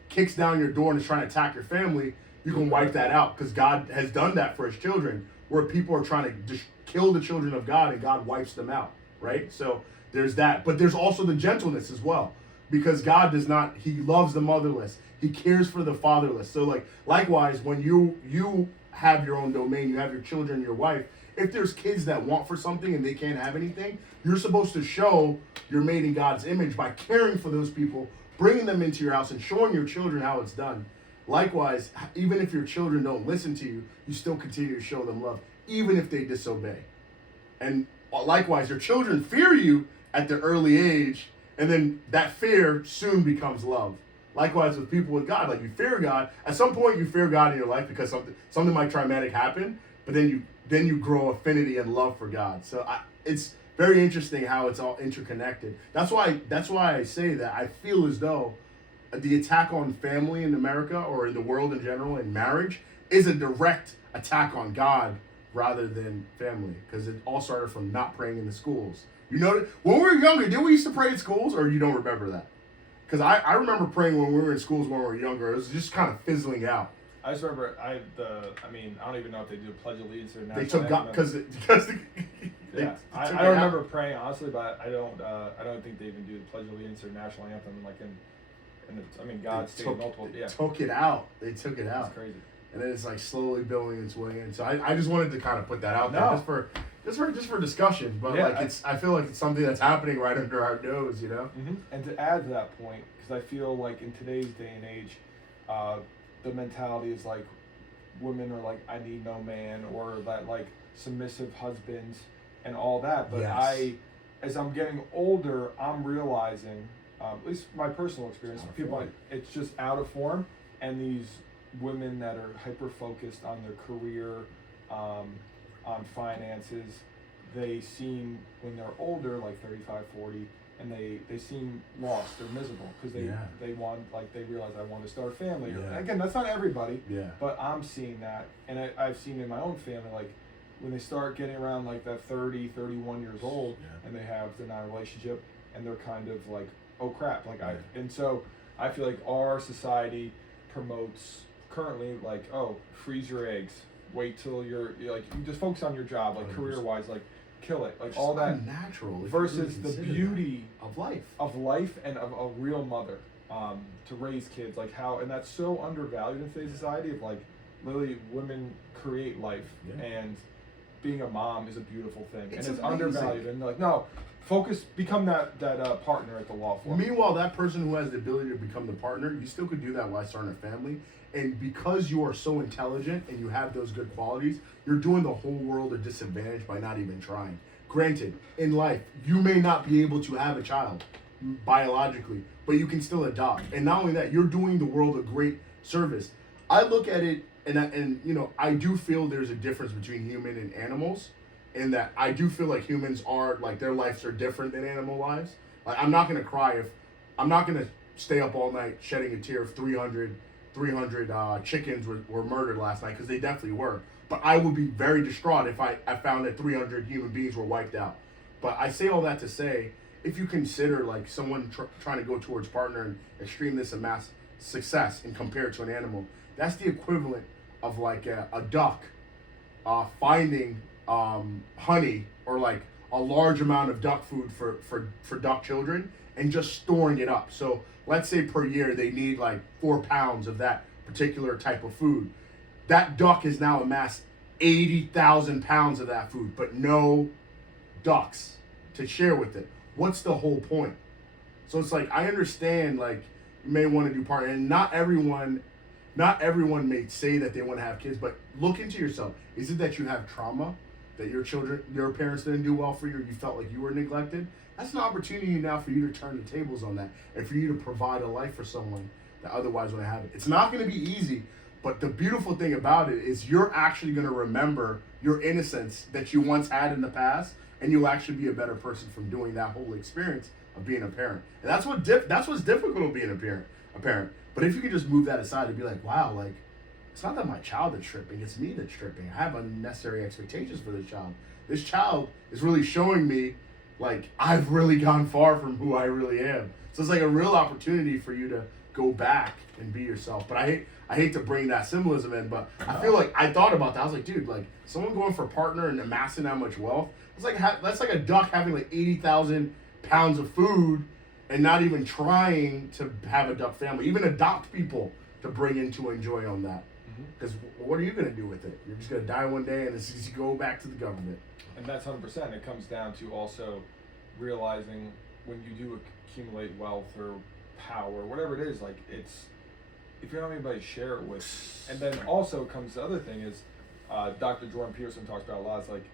kicks down your door and is trying to attack your family, you can wipe that out, because God has done that for his children, where people are trying to just kill the children of God and God wipes them out, right? So there's that. But there's also the gentleness as well, because God he loves the motherless. He cares for the fatherless. So like likewise, when you have your own domain, you have your children, your wife, if there's kids that want for something and they can't have anything, you're supposed to show you're made in God's image by caring for those people, bringing them into your house and showing your children how it's done. Likewise, even if your children don't listen to you, you still continue to show them love, even if they disobey. And likewise, your children fear you at the early age, and then that fear soon becomes love. Likewise with people with God, like you fear God. At some point you fear God in your life because something like traumatic happened, but then you grow affinity and love for God. So it's very interesting how it's all interconnected. That's why I say that I feel as though the attack on family in America, or in the world in general, in marriage, is a direct attack on God rather than family, because it all started from not praying in the schools. You know, when we were younger, did we used to pray in schools, or you don't remember that? Because I remember praying when we were in schools when we were younger. It was just kind of fizzling out. I just remember I don't even know if they do Pledge of Allegiance or national They took God because yeah. I don't remember praying honestly, but I don't think they even do the Pledge of Allegiance or national anthem God stated multiple. Yeah. Took it out. They took it out. That's crazy. And then it's like slowly building its way in. So I just wanted to kind of put that out there just for discussion. But yeah, I feel like it's something that's happening right under our nose, you know. Mm-hmm. And to add to that point, because I feel like in today's day and age, the mentality is like women are like, I need no man, or that like submissive husbands and all that. But yes. As I'm getting older, I'm realizing, at least my personal experience, people like it's just out of form, and these women that are hyper focused on their career, on finances, they seem, when they're older, like 35, 40, and they seem lost, they're miserable, because they want, like, they realize I want to start a family. Yeah. Again, that's not everybody, yeah. But I'm seeing that, and I've seen in my own family, like, when they start getting around like that 30, 31 years old, and they're not in a relationship, and they're kind of like, oh crap, like and so I feel like our society promotes currently like, oh, freeze your eggs, wait till you're like, you just focus on your job, like career wise, like kill it, like all that natural versus the beauty of life and of a real mother. to raise kids, like how, and that's so undervalued in today's society of like, literally women create life, and being a mom is a beautiful thing, and it's undervalued, and like, no, become that partner at the law firm. Meanwhile, that person who has the ability to become the partner, you still could do that while starting a family. And because you are so intelligent and you have those good qualities, you're doing the whole world a disadvantage by not even trying. Granted, in life, you may not be able to have a child biologically, but you can still adopt. And not only that, you're doing the world a great service. I look at it, and you know, I do feel there's a difference between human and animals, in that I do feel like humans are, like, their lives are different than animal lives. Like, I'm not gonna cry if, I'm not gonna stay up all night shedding a tear if 300 chickens were murdered last night, because they definitely were. But I would be very distraught if I found that 300 human beings were wiped out. But I say all that to say, if you consider like someone trying to go towards partner and extreme this and mass success and compare it to an animal, that's the equivalent of like a duck finding honey, or like a large amount of duck food for duck children, and just storing it up. So let's say per year they need like 4 pounds of that particular type of food. That duck has now amassed 80,000 pounds of that food, but no ducks to share with it. What's the whole point? So it's like, I understand, like, you may want to do partner, and not everyone may say that they want to have kids, but look into yourself. Is it that you have trauma, that your parents didn't do well for you, or you felt like you were neglected? That's an opportunity now for you to turn the tables on that, and for you to provide a life for someone that otherwise wouldn't have it. It's not going to be easy, but the beautiful thing about it is you're actually going to remember your innocence that you once had in the past, and you'll actually be a better person from doing that whole experience of being a parent. And that's what's difficult of being a parent. But if you can just move that aside and be like, wow, like, it's not that my child is tripping, it's me that's tripping. I have unnecessary expectations for this child. This child is really showing me, like, I've really gone far from who I really am. So it's like a real opportunity for you to go back and be yourself. But I hate to bring that symbolism in, but I feel like, I thought about that. I was like, dude, like, someone going for a partner and amassing that much wealth, it's like that's like a duck having like 80,000 pounds of food and not even trying to have a duck family, even adopt people to bring in to enjoy on that. Because what are you going to do with it? You're just going to die one day and it's just go back to the government. And that's 100%. It comes down to also realizing when you do accumulate wealth or power, whatever it is, like, it's, if you don't have anybody to share it with. And then also comes the other thing is, Dr. Jordan Peterson talks about a lot, it's like,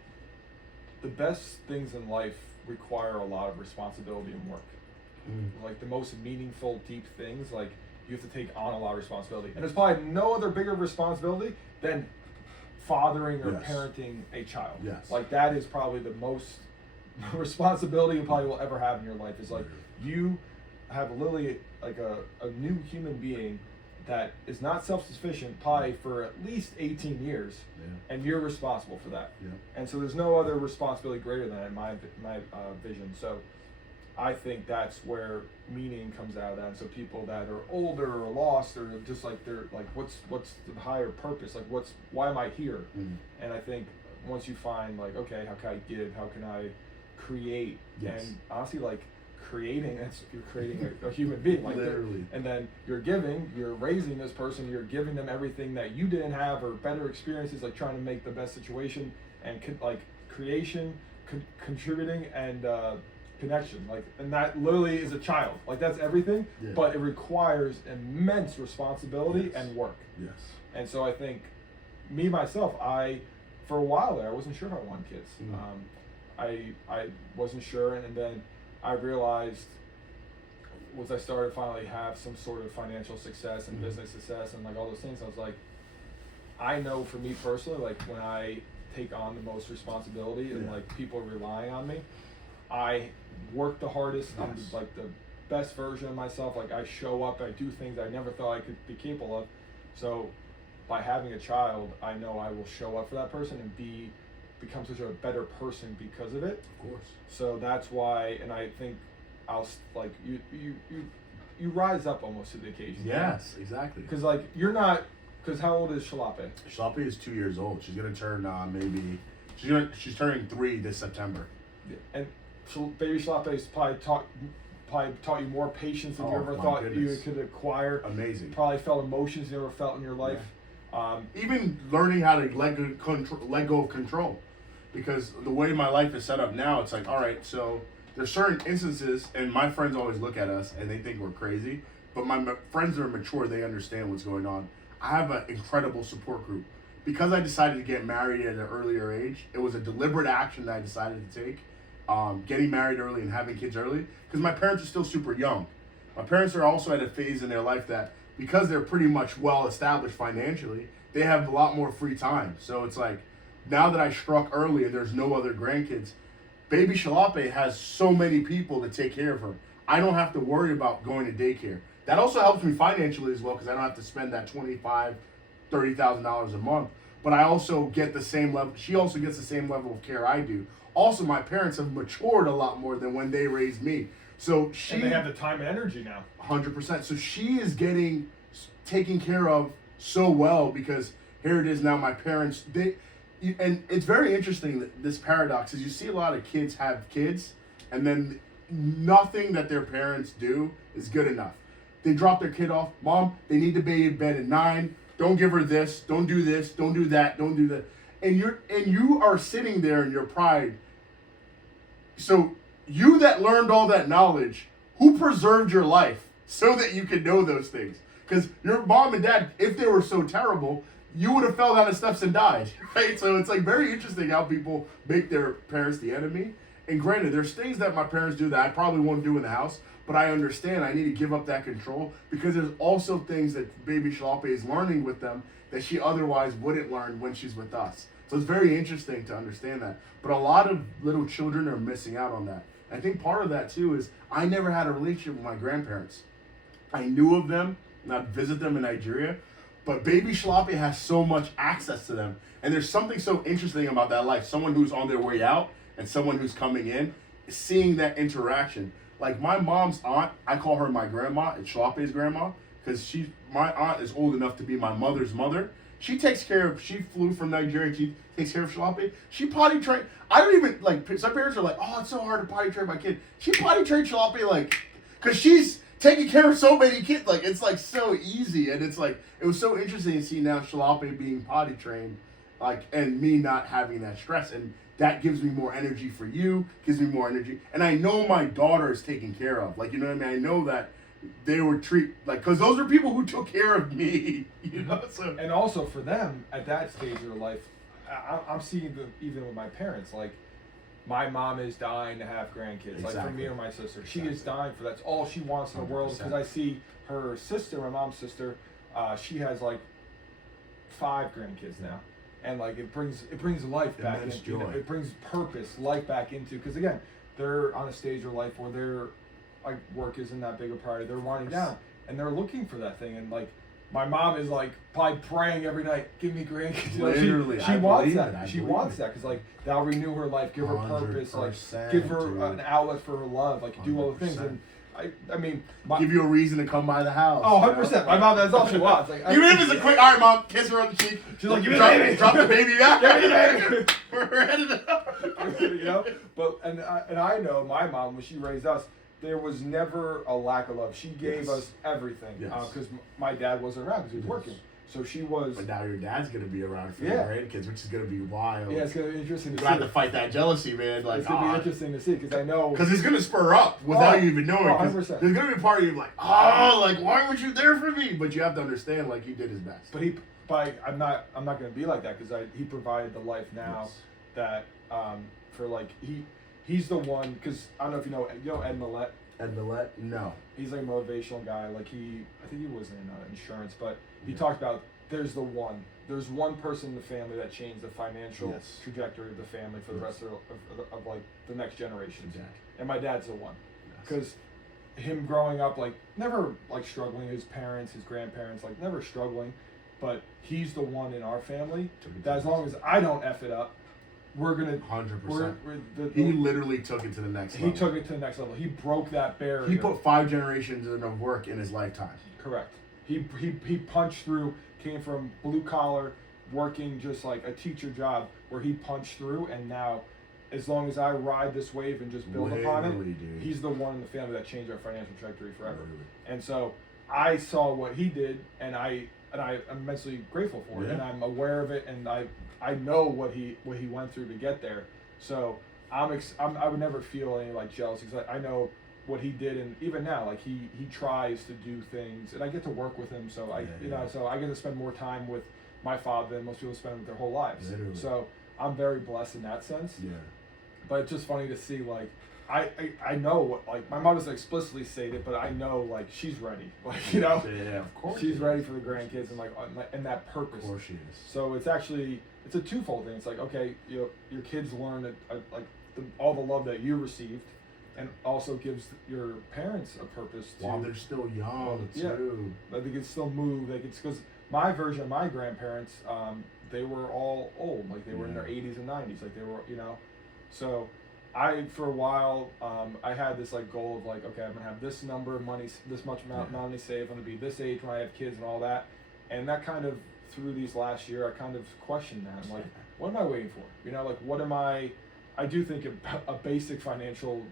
the best things in life require a lot of responsibility and work. Like the most meaningful, deep things, like, you have to take on a lot of responsibility. And there's probably no other bigger responsibility than fathering or parenting a child. Like, that is probably the most responsibility you probably will ever have in your life, is like, you have literally like a new human being that is not self-sufficient probably for at least 18 years, and you're responsible for that. And so there's no other responsibility greater than that in my vision. So I think that's where meaning comes out of that. And so people that are older or lost, or just like, they're like, what's the higher purpose? Like, why am I here? And I think once you find, like, okay, how can I give? How can I create? And honestly, like, creating, you're creating a human being, like, literally. And then you're giving, you're raising this person, you're giving them everything that you didn't have, or better experiences, like trying to make the best situation, and like creation, contributing, and connection, like, and that literally is a child, like, that's everything. But it requires immense responsibility and work. And so I think myself, for a while there, I wasn't sure if I wanted kids. I wasn't sure, and then I realized, once I started finally have some sort of financial success and business success and like all those things, I was like, I know for me personally, like, when I take on the most responsibility and like people relying on me, I work the hardest. I'm like the best version of myself. Like, I show up, I do things I never thought I could be capable of. So by having a child, I know I will show up for that person and become such a better person because of it. Of course. So that's why, and I think like, you rise up almost to the occasion. Yes, exactly. Because like, you're not, because how old is Shalape? Shalape is 2 years old. She's gonna turn she's turning 3 this September. And baby Shalape is probably probably taught you more patience than you Oh, ever my thought goodness. you could acquire. Amazing. Probably felt emotions you never felt in your life. Even learning how to let go of control, because the way my life is set up now, it's like, all right, so there's certain instances, and my friends always look at us and they think we're crazy, but my friends that are mature, they understand what's going on. I have an incredible support group. Because I decided to get married at an earlier age, it was a deliberate action that I decided to take, getting married early and having kids early, because my parents are still super young. My parents are also at a phase in their life that, because they're pretty much well established financially, they have a lot more free time. So it's like, now that I struck early and there's no other grandkids, baby Shalape has so many people to take care of her. I don't have to worry about going to daycare. That also helps me financially as well, because I don't have to spend that $30,000 a month. But I also get the same level. She also gets the same level of care I do. Also, my parents have matured a lot more than when they raised me. So and they have the time and energy now. 100%. So she is getting taken care of so well, because here it is now. My parents, and it's very interesting that this paradox is, you see a lot of kids have kids, and then nothing that their parents do is good enough. They drop their kid off. Mom, they need to be in bed at 9. Don't give her this. Don't do this. Don't do that. Don't do that. And you are sitting there in your pride. So you that learned all that knowledge, who preserved your life so that you could know those things? Because your mom and dad, if they were so terrible, you would have fell down the steps and died, right? So it's like very interesting how people make their parents the enemy. And granted, there's things that my parents do that I probably won't do in the house, but I understand I need to give up that control, because there's also things that baby Shalape is learning with them that she otherwise wouldn't learn when she's with us. So it's very interesting to understand that. But a lot of little children are missing out on that. I think part of that too is I never had a relationship with my grandparents. I knew of them, and I'd visit them in Nigeria, but baby Shalape has so much access to them. And there's something so interesting about that life. Someone who's on their way out and someone who's coming in, seeing that interaction. Like my mom's aunt, I call her my grandma. It's Shalape's grandma, because my aunt is old enough to be my mother's mother. She flew from Nigeria. She takes care of Shalape. She potty trained. I don't even, like, some parents are like, oh, it's so hard to potty train my kid. She potty trained Shalape, like, because she's taking care of so many kids. Like, it's like so easy. And it's like, it was so interesting to see now Shalape being potty trained, like, and me not having that stress. And that gives me more energy for you, gives me more energy. And I know my daughter is taken care of. Like, you know what I mean? I know that they were because those are people who took care of me, you know? So. And also for them, at that stage of their life, I'm seeing even with my parents, like, my mom is dying to have grandkids. Exactly. Like, for me or my sister. She is dying for that. That's all she wants in the world. 100%. Because I see her sister, my mom's sister, she has, like, 5 grandkids now. And like it brings life back into, you know, it brings purpose, life back into, because again, they're on a stage of life where their like work isn't that big a priority. They're winding down and they're looking for that thing. And like my mom is like probably praying every night, give me grandkids. You know, Literally, she wants that. She wants that because like that'll renew her life, give her purpose, like give her an outlet for her love, like do all the things. And I mean, give you a reason to come by the house. Oh, 100%. My mom, that's all she wants. Like, even if it's a quick, all right, mom, kiss her on the cheek. She's like, give me the baby. Drop the baby back. Give me the baby. We're headed up. You know, but and I know my mom, when she raised us, there was never a lack of love. She gave us everything because my dad wasn't around because he was working. So she was. But now your dad's gonna be around for your grandkids, which is gonna be wild. Yeah, it's gonna be interesting to see. You have to fight that jealousy, man. Like, it's gonna be interesting to see because I know. Because it's gonna spur up without you even knowing. 100%. There's gonna be a part of you like, oh, like why weren't you there for me? But you have to understand, like he did his best. But I'm not gonna be like that because he provided the life now that for like he's the one, because I don't know if you know Ed Millett. Ed Millett? No. He's like a motivational guy. Like I think he was in insurance, but he talked about there's one person in the family that changed the financial trajectory of the family for the rest of like the next generation. Exactly. And my dad's the one, because him growing up like never like struggling, his parents, his grandparents like never struggling, but he's the one in our family that as long as I don't F it up, we're gonna 100%. He literally took it to the next level. He took it to the next level. He broke that barrier. He put 5 generations of work in his lifetime. Correct. He punched through, came from blue collar, working just like a teacher job where he punched through, and now as long as I ride this wave and just build upon it, dude. he's the one in the family that changed our financial trajectory forever. Literally. And so I saw what he did, and I'm immensely grateful for it, and I'm aware of it, and I know what he went through to get there. So I would never feel any like jealousy, because I know what he did, and even now, like he tries to do things, and I get to work with him, so so I get to spend more time with my father than most people spend with their whole lives. Literally. So I'm very blessed in that sense. Yeah. But it's just funny to see, like, I know what, like, my mom doesn't explicitly say it, but I know, like, she's ready. Like, you know, yeah, of course she's ready for the grandkids, and like, and that purpose. Of course she is. So it's a twofold thing. It's like, okay, your kids learn all the love that you received, and also gives your parents a purpose while they're still young too. Yeah, that they can still move. Because my version of my grandparents, they were all old. Like they were in their 80s and 90s. Like they were, So for a while, I had this like goal of like, okay, I'm gonna have this number of money, this much amount of money saved. I'm gonna be this age when I have kids and all that. And that kind of through these last year, I kind of questioned that. I'm like, what am I waiting for? Like what am I? I do think a basic financial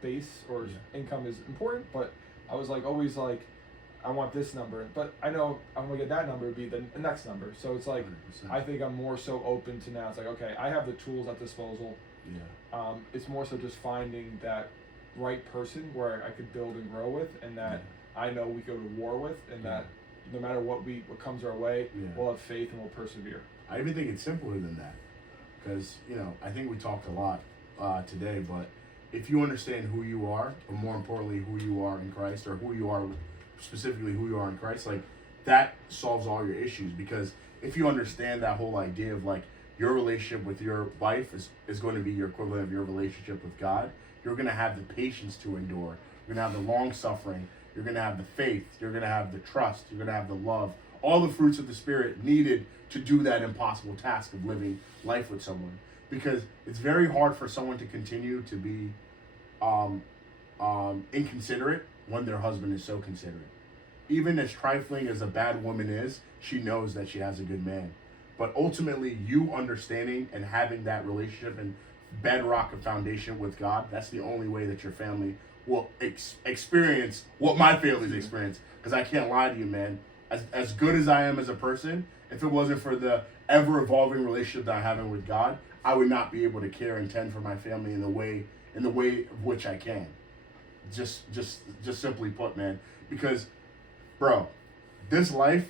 base or income is important, but I was like always like, I want this number, but I know I'm gonna get that number would be the next number. So it's like 100%. I think I'm more so open to now. It's like, okay, I have the tools at disposal. Yeah. It's more so just finding that right person where I could build and grow with, and that I know we go to war with, and that no matter what comes our way, we'll have faith and we'll persevere. I even think it's simpler than that. Because, I think we talked a lot today, but if you understand who you are, or more importantly, who you are in Christ, or who you are, specifically who you are in Christ, like, that solves all your issues. Because if you understand that whole idea of, like, your relationship with your wife is going to be your equivalent of your relationship with God, you're going to have the patience to endure. You're going to have the long-suffering. You're going to have the faith. You're going to have the trust. You're going to have the love. All the fruits of the Spirit needed to do that impossible task of living life with someone, because it's very hard for someone to continue to be inconsiderate when their husband is so considerate. Even as trifling as a bad woman is, she knows that she has a good man. But ultimately, you understanding and having that relationship and bedrock and foundation with God, that's the only way that your family will experience what my family's experienced. Because I can't lie to you, man. As good as I am as a person, if it wasn't for the ever-evolving relationship that I'm having with God, I would not be able to care and tend for my family in the way of which I can. Just simply put, man. Because, bro, this life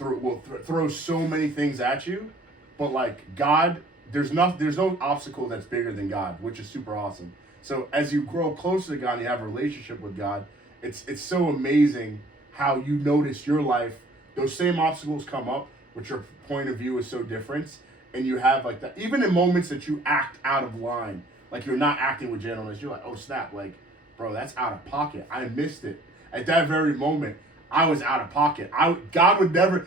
will throw so many things at you, but like God, there's no obstacle that's bigger than God, which is super awesome. So as you grow closer to God and you have a relationship with God, it's so amazing how you notice your life, those same obstacles come up, but your point of view is so different, and you have like that, even in moments that you act out of line, like you're not acting with gentleness, you're like, oh snap, like, bro, that's out of pocket. I missed it. At that very moment, I was out of pocket. God would never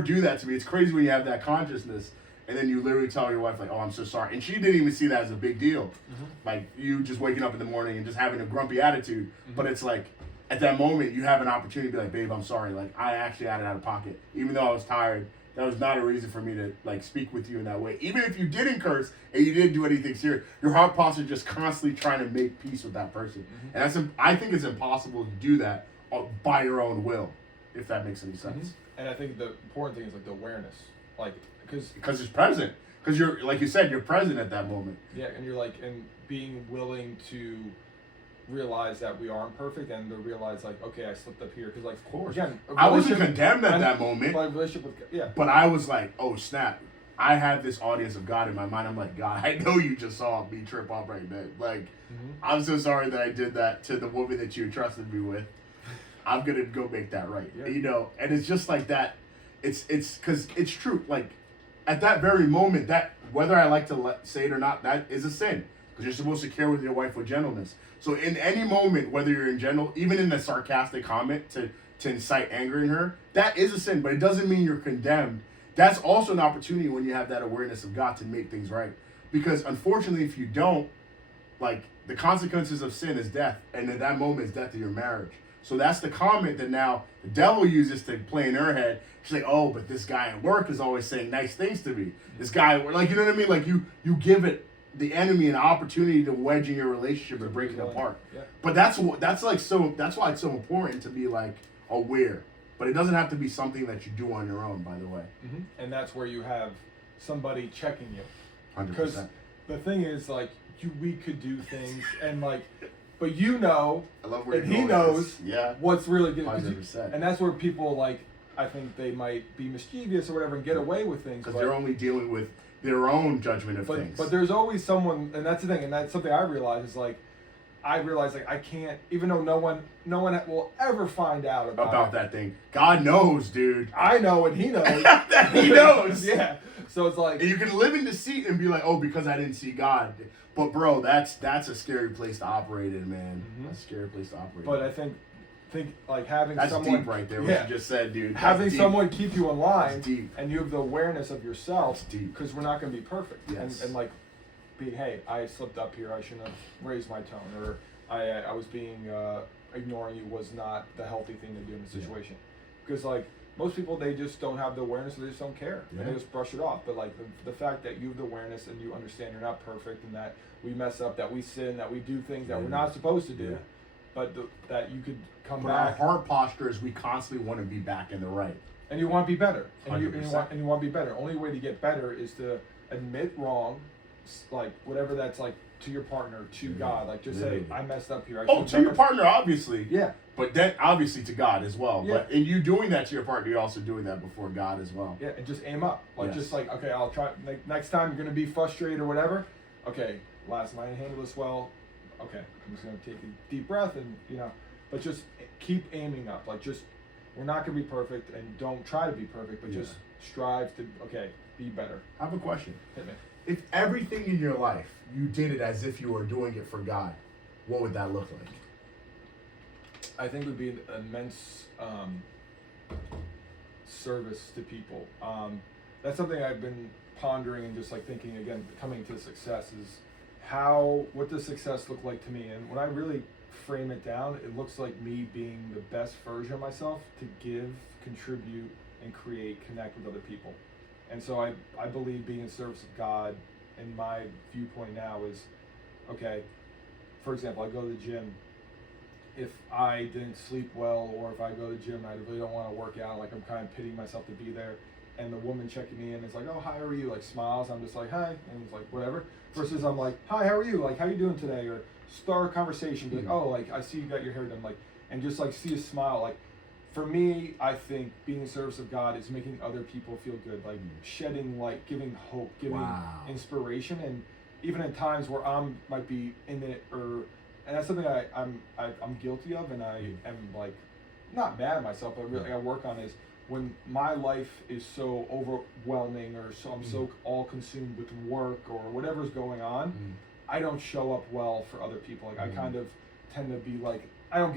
do that to me. It's crazy when you have that consciousness, and then you literally tell your wife, like, oh, I'm so sorry. And she didn't even see that as a big deal. Mm-hmm. Like, you just waking up in the morning and just having a grumpy attitude. Mm-hmm. But it's like, at that moment, you have an opportunity to be like, babe, I'm sorry. Like, I actually had it out of pocket. Even though I was tired, that was not a reason for me to, like, speak with you in that way. Even if you didn't curse and you didn't do anything serious, your heart posture just constantly trying to make peace with that person. Mm-hmm. And I think it's impossible to do that by your own will, if that makes any sense. Mm-hmm. And I think the important thing is, like, the awareness. Like, because it's present. Because you're, like you said, you're present at that moment. Yeah, and you're like, and being willing to realize that we aren't perfect, and to realize, like, okay, I slipped up here. Because, like, of course, again, I wasn't condemned at that moment. Like, relationship with, but I was like, oh snap! I had this audience of God in my mind. I'm like, God, I know you just saw me trip up right then. Like, I'm so sorry that I did that to the woman that you entrusted me with. I'm gonna go make that right. Yeah. And it's just like that. It's because it's true. Like, at that very moment, that whether I like to say it or not, that is a sin. Because you're supposed to care with your wife with gentleness. So in any moment, whether you're in general, even in a sarcastic comment to incite anger in her, that is a sin. But it doesn't mean you're condemned. That's also an opportunity when you have that awareness of God to make things right. Because unfortunately, if you don't, like, the consequences of sin is death. And in that moment is death to your marriage. So that's the comment that now the devil uses to play in her head. She's like, oh, but this guy at work is always saying nice things to me. This guy, like, you know what I mean? Like, you give it the enemy an opportunity to wedge in your relationship and break it apart. Yeah. But that's why it's so important to be like aware. But it doesn't have to be something that you do on your own, by the way. Mm-hmm. And that's where you have somebody checking you. 100%. Because the thing is, like, we could do things and like, but you know, I love where and he knows yeah. what's really good. 100%. And that's where people like, I think they might be mischievous or whatever and get away with things. Because they're only dealing with their own judgment of things. But there's always someone, and that's the thing, and that's something I realize is like, I can't, even though no one will ever find out about that thing. God knows, dude. I know, and he knows. He knows. Yeah. So it's like, and you can live in deceit and be like, oh, because I didn't see God. But bro, that's a scary place to operate in, man. Mm-hmm. That's a scary place to operate. But in. I think like having that's someone deep right there. What you just said, dude. Having someone keep you in line, deep. And you have the awareness of yourself, because we're not going to be perfect. Yes. And like, hey, I slipped up here. I shouldn't have raised my tone, or I was being ignoring you was not the healthy thing to do in the situation. Because like most people, they just don't have the awareness, or they just don't care, and they just brush it off. But like the fact that you have the awareness and you understand you're not perfect, and that we mess up, that we sin, that we do things that we're not supposed to do, but that you could come back. Our heart posture is we constantly want to be back in the right, and you want to be better, and 100%. you want to be better. Only way to get better is to admit wrong, like whatever that's like, to your partner, to God, like just say, I messed up here. To your partner, obviously. Yeah. But then obviously to God as well. Yeah. But in you doing that to your partner, you're also doing that before God as well. Yeah, and just aim up. Like just like, okay, I'll try. Like, next time you're gonna be frustrated or whatever. Okay, last night I handled this well. Okay, I'm just gonna take a deep breath and but just keep aiming up. Like we're not gonna be perfect, and don't try to be perfect, but just strive to be better. I have a question. Hit me. If everything in your life you did it as if you were doing it for God, what would that look like? I think it would be an immense service to people. That's something I've been pondering and just like thinking again, coming to success is what does success look like to me? And when I really frame it down, it looks like me being the best version of myself to give, contribute, and create, connect with other people. And so I believe being in service of God, in my viewpoint now is, okay, for example, I go to the gym. If I didn't sleep well, or if I go to the gym and I really don't want to work out, like I'm kind of pitying myself to be there, and the woman checking me in is like, oh, hi, how are you? Like smiles, I'm just like, hi, and it's like, whatever. Versus I'm like, hi, how are you? Like, how you doing today? Or start a conversation, be like, oh, like, I see you got your hair done, like, and just like see a smile. Like, for me, I think being in service of God is making other people feel good, like shedding light, giving hope, giving inspiration, and even in times where might be in it, and that's something I'm guilty of, and I am like not mad at myself, but really I work on is when my life is so overwhelming, or so I'm so all consumed with work or whatever's going on, I don't show up well for other people. Like I kind of tend to be like, one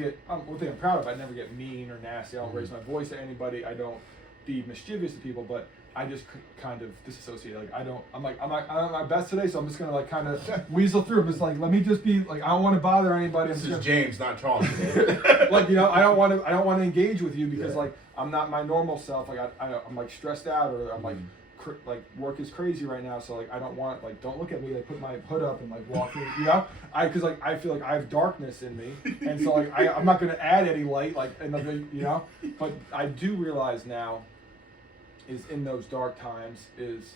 thing I'm proud of, I never get mean or nasty. I don't raise my voice at anybody. I don't be mischievous to people, but I just kind of disassociate. Like I'm not at my best today, so I'm just gonna like kind of weasel through. I'm just like, let me just be like, I don't want to bother anybody. This is James, not Charles. Like I don't want to engage with you because like I'm not my normal self. Like I'm like stressed out, or I'm like work is crazy right now, so like I don't want, like, don't look at me, like put my hood up and like walk in, because like I feel like I have darkness in me, and so like I'm not gonna add any light, like another, but I do realize now is in those dark times is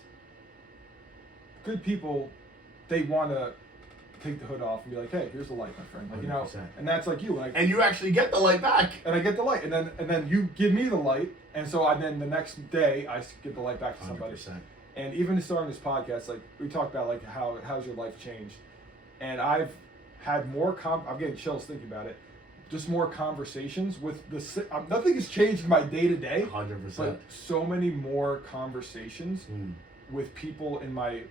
good people, they want to take the hood off and be like, hey, here's the light, my friend, like 100%. And that's like you, and you actually get the light back, and I get the light, and then you give me the light. And so then the next day I get the light back to somebody. 100%. And even starting this podcast, like we talked about, like how's your life changed, and I've had more I'm getting chills thinking about it. Just more conversations with nothing has changed in my day to day. 100%. But so many more conversations with people in my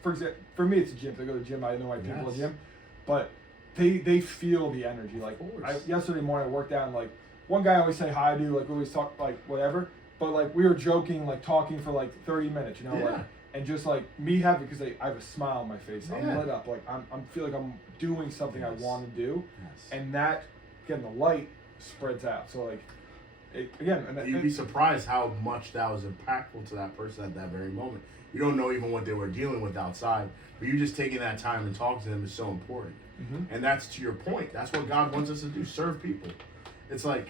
for example, for me it's a gym. I go to the gym. I know my people at the gym, but they feel the energy. Like yesterday morning I worked out, and like one guy I always say hi to, like we always talk, like whatever, but like we were joking, like talking for like 30 minutes, like, and just like me having, because I have a smile on my face, I'm lit up, like I'm feel like I'm doing something I want to do, and that, again, the light spreads out. So like Again, and you'd be surprised how much that was impactful to that person at that very moment. You don't know even what they were dealing with outside, but you just taking that time and talking to them is so important. Mm-hmm. And that's, to your point, that's what God wants us to do: serve people. It's like,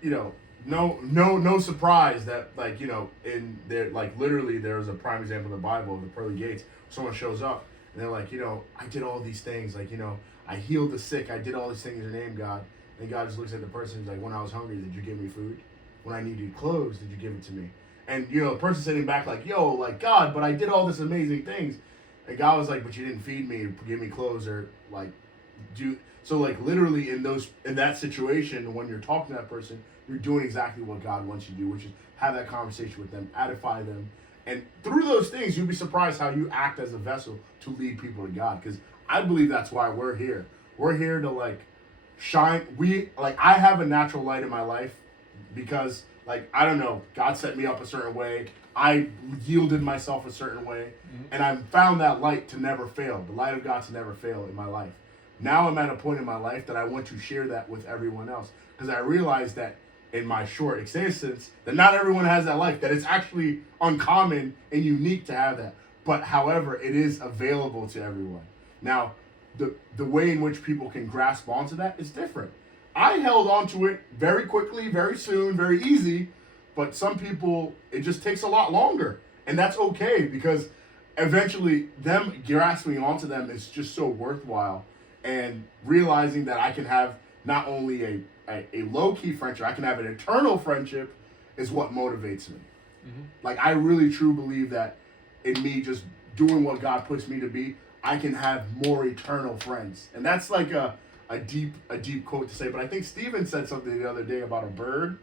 you know, no surprise that, like, you know, in there, like, literally there's a prime example in the Bible of the pearly gates. Someone shows up and they're like, you know, I did all these things, like, you know, I healed the sick, I did all these things in your name, God. And God just looks at the person and is like, when I was hungry, did you give me food? When I needed clothes, did you give it to me? And, you know, the person sitting back like, yo, like, God, but I did all this amazing things. And God was like, but you didn't feed me, give me clothes, or like do. So like literally in that situation, when you're talking to that person, you're doing exactly what God wants you to do, which is have that conversation with them, edify them. And through those things, you'll be surprised how you act as a vessel to lead people to God. Because I believe that's why we're here. We're here to like shine. I have a natural light in my life because, like, I don't know, God set me up a certain way. I yielded myself a certain way. Mm-hmm. And I found that light to never fail. The light of God to never fail in my life. Now I'm at a point in my life that I want to share that with everyone else. Because I realize that in my short existence, that not everyone has that life. That it's actually uncommon and unique to have that. But however, it is available to everyone. Now, the way in which people can grasp onto that is different. I held onto it very quickly, very soon, very easy. But some people, it just takes a lot longer. And that's okay, because eventually them grasping onto them is just so worthwhile. And realizing that I can have not only a low-key friendship, I can have an eternal friendship is what motivates me. Mm-hmm. Like, I really truly believe that in me just doing what God puts me to be, I can have more eternal friends. And that's like a deep quote to say. But I think Steven said something the other day about a bird.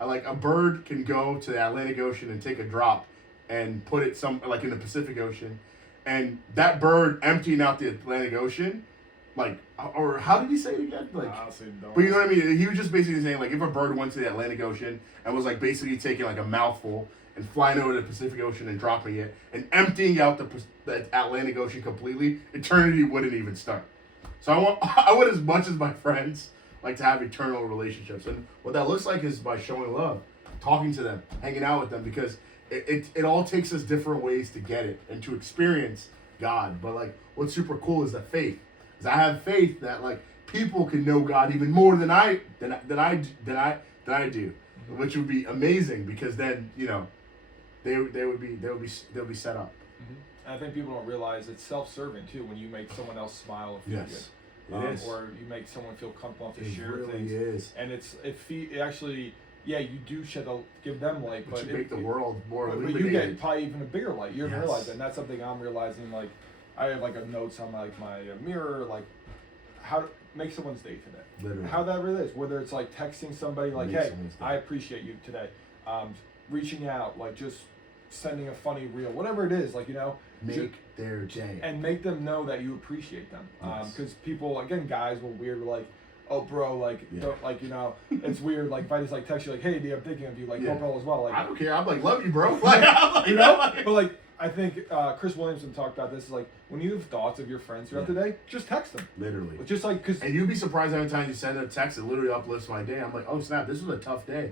Like, a bird can go to the Atlantic Ocean and take a drop and put it like in the Pacific Ocean. And that bird emptying out the Atlantic Ocean, like, or how did he say it again? Like, but you know what I mean? He was just basically saying, like, if a bird went to the Atlantic Ocean and was like basically taking like a mouthful and flying over the Pacific Ocean and dropping it and emptying out the Atlantic Ocean completely, eternity wouldn't even start. So I want as much as my friends like to have eternal relationships, and what that looks like is by showing love, talking to them, hanging out with them, because it all takes us different ways to get it and to experience God. But like, what's super cool is the faith. Because I have faith that like people can know God even more than I do, which would be amazing, because then, you know, they'll be set up. Mm-hmm. And I think people don't realize it's self-serving too when you make someone else smile or feel good. Or you make someone feel comfortable to share really things. Is. And it actually, yeah, you do give them light, but you make the world more illuminated. But you get probably even a bigger light. You don't realize that. And that's something I'm realizing. Like, I have like a notes on my mirror, like how to make someone's day today. Literally. How that really is. Whether it's like texting somebody, like, hey, I appreciate you today. Reaching out, like just sending a funny reel, whatever it is, like, you know. Make their day. And make them know that you appreciate them. Because people, again, guys were weird, were like, oh, bro, like, don't, like, you know, it's weird. Like, if I just like text you, like, hey, D, I'm thinking of you, like, hope all as well. Like, I don't care. I'm like, love you, bro. Like, you know? But like, I think Chris Williamson talked about this. Like, when you have thoughts of your friends throughout the day, just text them. Literally. Just like, cause. And you'd be surprised how many times you send a text that literally uplifts my day. I'm like, oh snap, this was a tough day.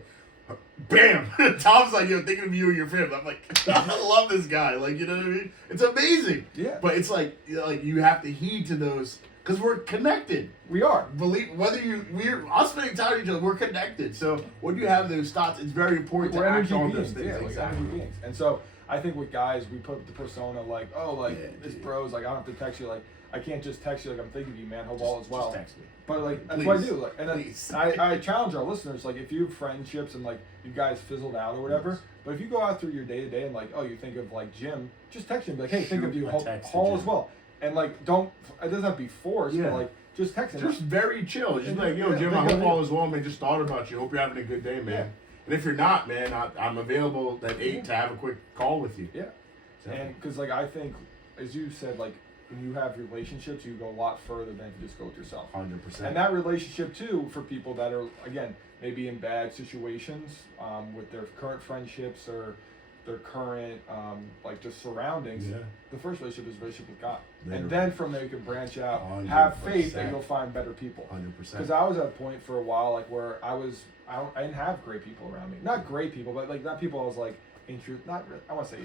Bam! Tom's like, yo, thinking of you and your family. I'm like, I love this guy. Like, you know what I mean? It's amazing. Yeah. But it's like you have to heed to those, because we're connected. We are. Believe we're us spending time with each other. We're connected. So when you have those thoughts, it's very important to act on those things. Yeah, exactly. Energy beings. And so I think with guys, we put the persona like, oh, like this bro's like, I don't have to text you. Like, I can't just text you like I'm thinking of you, man. Hope all is well. Just text me. But like that's what I do. Like, and then I challenge our listeners, like, if you have friendships and like you guys fizzled out or whatever, but if you go out through your day to day and like, oh, you think of like Jim, just text him, like, hey, think of you, Hall as well. And like, it doesn't have to be forced, but like, just text him. Just very chill. Just like, yo, Jim, I hope all is well, man. Just thought about you. Hope you're having a good day, man. Yeah. And if you're not, man, I'm available at 8 to have a quick call with you. Yeah. And because like, I think, as you said, like, when you have relationships, you go a lot further than to just go with yourself. 100%. And that relationship too, for people that are, again, maybe in bad situations with their current friendships, or their current like just surroundings. Yeah. The first relationship is a relationship with God, Literally. and then from there you can branch out, 100%. have faith that you'll find better people. 100%. Because I was at a point for a while like where I didn't have great people around me. Not great people, but like not people I was like not really, I want to say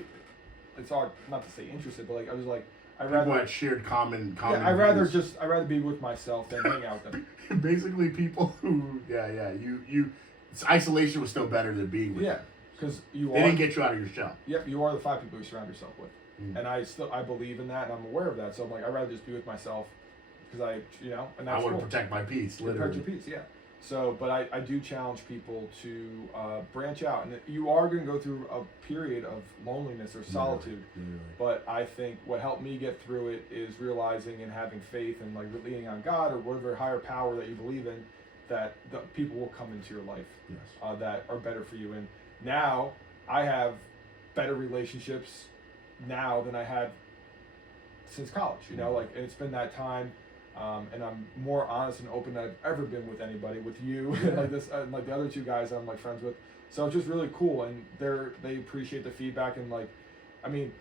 it's hard not to say interested, but like I was like I'd rather people had shared common. Yeah, I'd rather be with myself than hang out with them. Basically, people who it's isolation was still better than being with. Yeah, because they didn't get you out of your shell. Yep, you are the 5 people you surround yourself with, Mm. and I believe in that, and I'm aware of that. So I'm like I'd rather just be with myself because and that's I want cool. to protect my peace, Protect literally. your peace, yeah. So, but I do challenge people to branch out, and you are going to go through a period of loneliness or solitude. Literally. But I think what helped me get through it is realizing and having faith and like leaning on God or whatever higher power that you believe in, that the people will come into your life Yes. that are better for you. And now I have better relationships now than I had since college. You know, like, and it's been that time. And I'm more honest and open than I've ever been with anybody, with you, and like this, and like the other 2 guys I'm like friends with. So it's just really cool, and they appreciate the feedback, and like, I mean,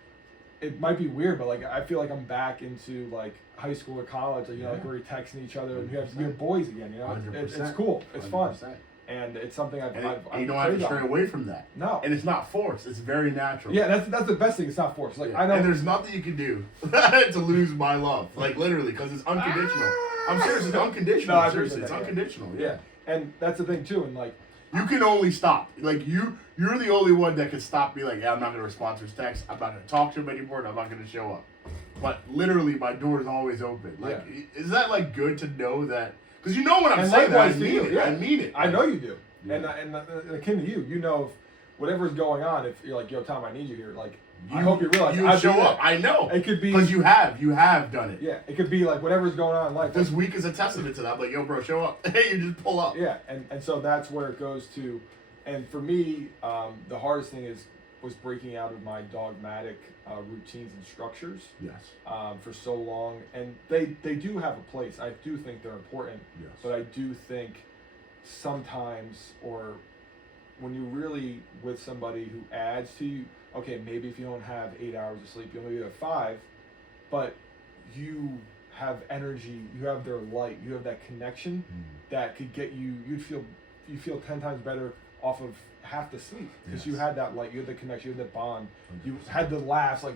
it might be weird, but like I feel like I'm back into like high school or college, like, you know, like we're texting each other and we have boys again. You know, it's cool, it's 100%. fun, and it's something I've And you don't have to stray away from that. No, and it's not forced; it's very natural. Yeah, that's the best thing. It's not forced. Like I know, and there's nothing you can do to lose my love, like literally, because it's unconditional. I'm serious, it's unconditional. No, Seriously, that, it's yeah. unconditional. Yeah, and that's the thing too, and like. You can only stop. Like you're the only one that can stop. Be like, yeah, I'm not gonna respond to his text. I'm not gonna talk to him anymore. And I'm not gonna show up. But literally, my door is always open. Like, is that like good to know that? Because you know when I'm saying that, I mean it. Yeah. I mean it. I know you do. Yeah. And akin to you know if whatever's going on, if you're like, yo, Tom, I need you here. Like, I hope you realize you show up. I know. It could be because you have done it. Yeah, it could be like whatever's going on in life. This week is a testament to that. I'm like, yo, bro, show up. Hey, you just pull up. Yeah, and so that's where it goes to. And for me, the hardest thing was breaking out of my dogmatic routines and structures. Yes. For so long, and they do have a place. I do think they're important. Yes. But I do think sometimes, or when you're really with somebody who adds to you, okay, maybe if you don't have 8 hours of sleep, you'll maybe have 5, but you have energy, you have their light, you have that connection that could get you. You feel 10 times better off of half the sleep because you had that light, you had the connection, you had that bond, 100%. you had the laughs like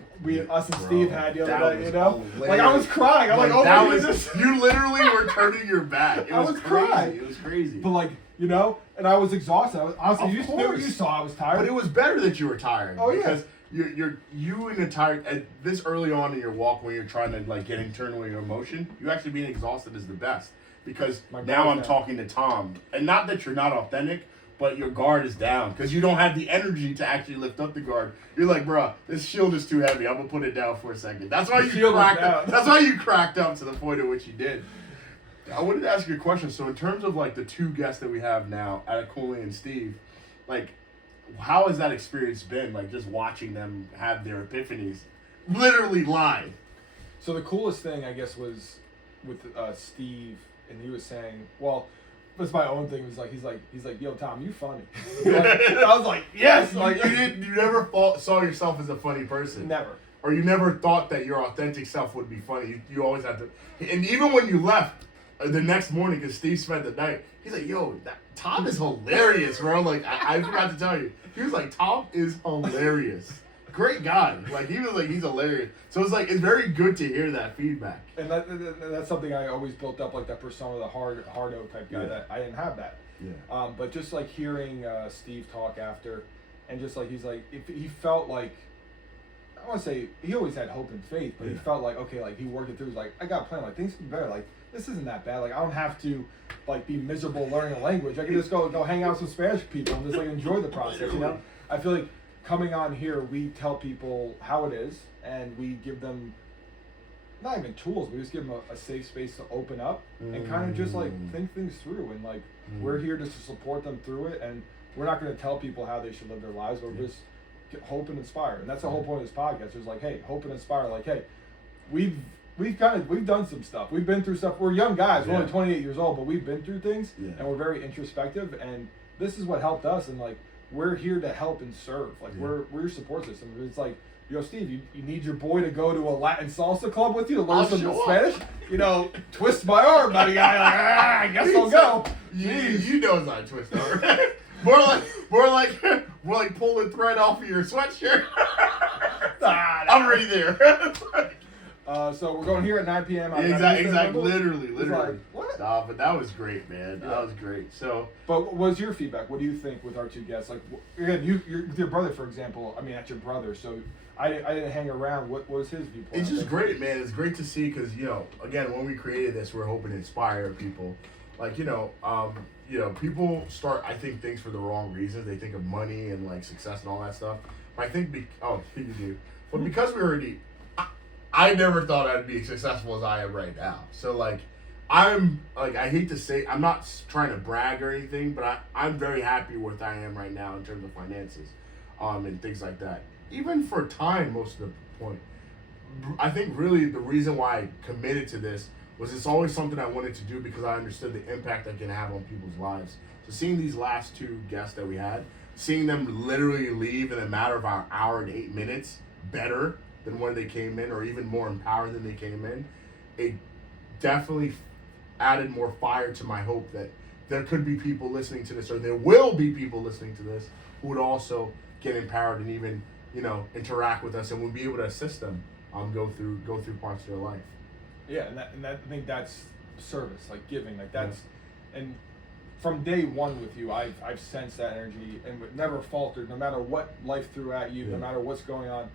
us and Bro, Steve had the other day, you know? hilarious. Like I was crying. I'm like, oh that my was goodness. you literally were turning your back. It I was was crazy. crying. It was crazy. But like, you know, and I was exhausted. Honestly, Of you course. saw I was tired. But it was better that you were tired. Oh, yeah. Because you in a tired at this early on in your walk when you're trying to like get internal in your emotion, you actually being exhausted is the best. Because now I'm talking to Tom, and not that you're not authentic, but your guard is down because you don't have the energy to actually lift up the guard. You're like, bruh, this shield is too heavy. I'm gonna put it down for a second. That's why you cracked up. That's why you cracked up to the point at which you did. I wanted to ask you a question. So in terms of like the 2 guests that we have now, Adedire and Steve, like, how has that experience been? Like just watching them have their epiphanies, literally live. So the coolest thing, I guess, was with Steve, and he was saying, well, that's my own thing. Was like he's like, yo, Tom, you funny. I was like, yes. Like You never saw yourself as a funny person. Never. Or you never thought that your authentic self would be funny. You always had to. And even when you left the next morning, because Steve spent the night, he's like, yo, Tom is hilarious, bro. Like, I forgot to tell you. He was like, Tom is hilarious. Great guy. Like, he was like, he's hilarious. So it's like, it's very good to hear that feedback. And that's something I always built up, like that persona, the hardo type guy. Yeah. That I didn't have that. Yeah. But just like hearing Steve talk after, and just like he's like, if he felt like, I want to say he always had hope and faith, but he felt like, okay, like he worked it through. He's like, I got a plan. Like things can be better. Like this isn't that bad. Like I don't have to like be miserable learning a language. I can just go hang out with some Spanish people and just like enjoy the process. You know, I feel like coming on here, we tell people how it is, and we give them not even tools. We just give them a safe space to open up and kind of just like think things through. And like we're here just to support them through it. And we're not going to tell people how they should live their lives. We're just hope and inspire. And that's the whole point of this podcast. It's like, hey, hope and inspire. Like, hey, we've done some stuff. We've been through stuff. We're young guys. We're only 28 years old, but we've been through things, and we're very introspective. And this is what helped us. And like, we're here to help and serve. Like Yeah. we're your support system. It's like, Steve, you need your boy to go to a Latin salsa club with you to learn some Spanish? Twist my arm, buddy. I guess I'll go. You know it's not a twist arm. more like pulling thread off of your sweatshirt. I'm already there. So we're going here at 9 p.m. Exactly. Literally. Like, what? Nah, but that was great, man. That was great. So, but what was your feedback? What do you think with our two guests? Like, again, you're with your brother, for example. I mean, that's your brother, so I didn't hang around. What was his viewpoint? It's just great, man. It's great to see because again, when we created this, we're hoping to inspire people. Like people start, I think, things for the wrong reasons. They think of money and like success and all that stuff. But I think you do. But because we already, I never thought I'd be as successful as I am right now. So like, I hate to say, I'm not trying to brag or anything, but I'm very happy with where I am right now in terms of finances, and things like that. Even for time, most of the point. I think really the reason why I committed to this was it's always something I wanted to do because I understood the impact I can have on people's lives. So seeing these last two guests that we had, seeing them literally leave in a matter of an hour and 8 minutes better than when they came in, or even more empowered than they came in, it definitely added more fire to my hope that there could be people listening to this, or there will be people listening to this who would also get empowered and even interact with us, and we'll be able to assist them go through parts of their life. Yeah, and I think that's service, like giving, like that's, and from day one with you, I've sensed that energy and never faltered, no matter what life threw at you, no matter what's going on.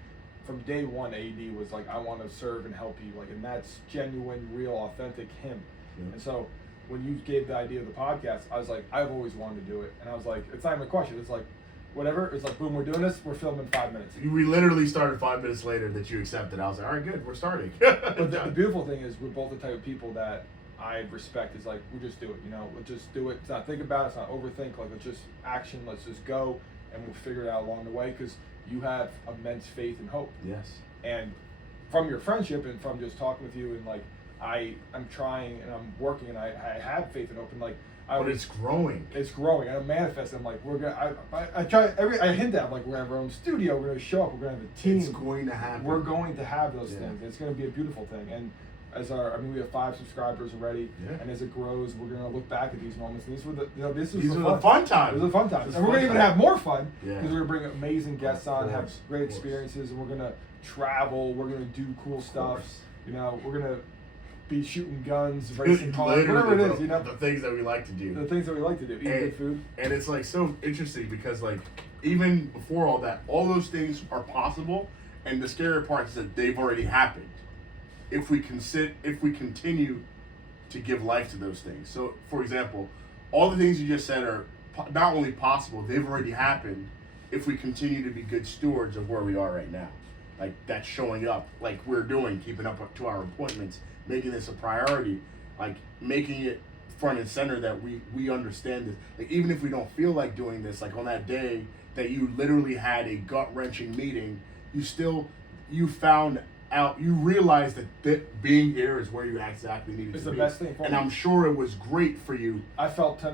From day one, AD was like, I want to serve and help you, like, and that's genuine, real, authentic him. Yeah. And so when you gave the idea of the podcast, I was like, I've always wanted to do it, and I was like, it's not even a question. It's like, whatever. It's like, boom, we're doing this. We're filming 5 minutes. We literally started 5 minutes later that you accepted. I was like, all right, good, we're starting. But the beautiful thing is, we're both the type of people that I respect. Is like, we just do it. We'll just do it. It's not think about it. It's not overthink. Like, let's just action. Let's just go, and we'll figure it out along the way. Because you have immense faith and hope. Yes. And from your friendship and from just talking with you, and like, I'm trying and I'm working and I have faith and hope, and like, but it's growing. It's growing. And I'm manifesting. I'm like, we're gonna. I try I hint at, like, we're gonna have our own studio. We're gonna show up. We're gonna have a team. It's going to happen. We're going to have those things. It's gonna be a beautiful thing. And we have 5 subscribers already. Yeah. And as it grows, we're gonna look back at these moments. And these were the fun times. These are the fun times. And we're gonna even have more fun because we're gonna bring amazing guests on, have great experiences, and we're gonna travel. We're gonna do cool stuff. We're gonna be shooting guns, racing cars, whatever it is, The things that we like to do. The things that we like to do. Eat good food. And it's like so interesting because like even before all that, all those things are possible, and the scary part is that they've already happened. If we continue to give life to those things. So for example, all the things you just said are not only possible, they've already happened if we continue to be good stewards of where we are right now. Like that's showing up, like we're doing, keeping up to our appointments, making this a priority, like making it front and center that we understand this. Like even if we don't feel like doing this, like on that day that you literally had a gut-wrenching meeting, you found out, you realized that being here is where you exactly needed to be. It's the best thing for me. And I'm sure it was great for you. I felt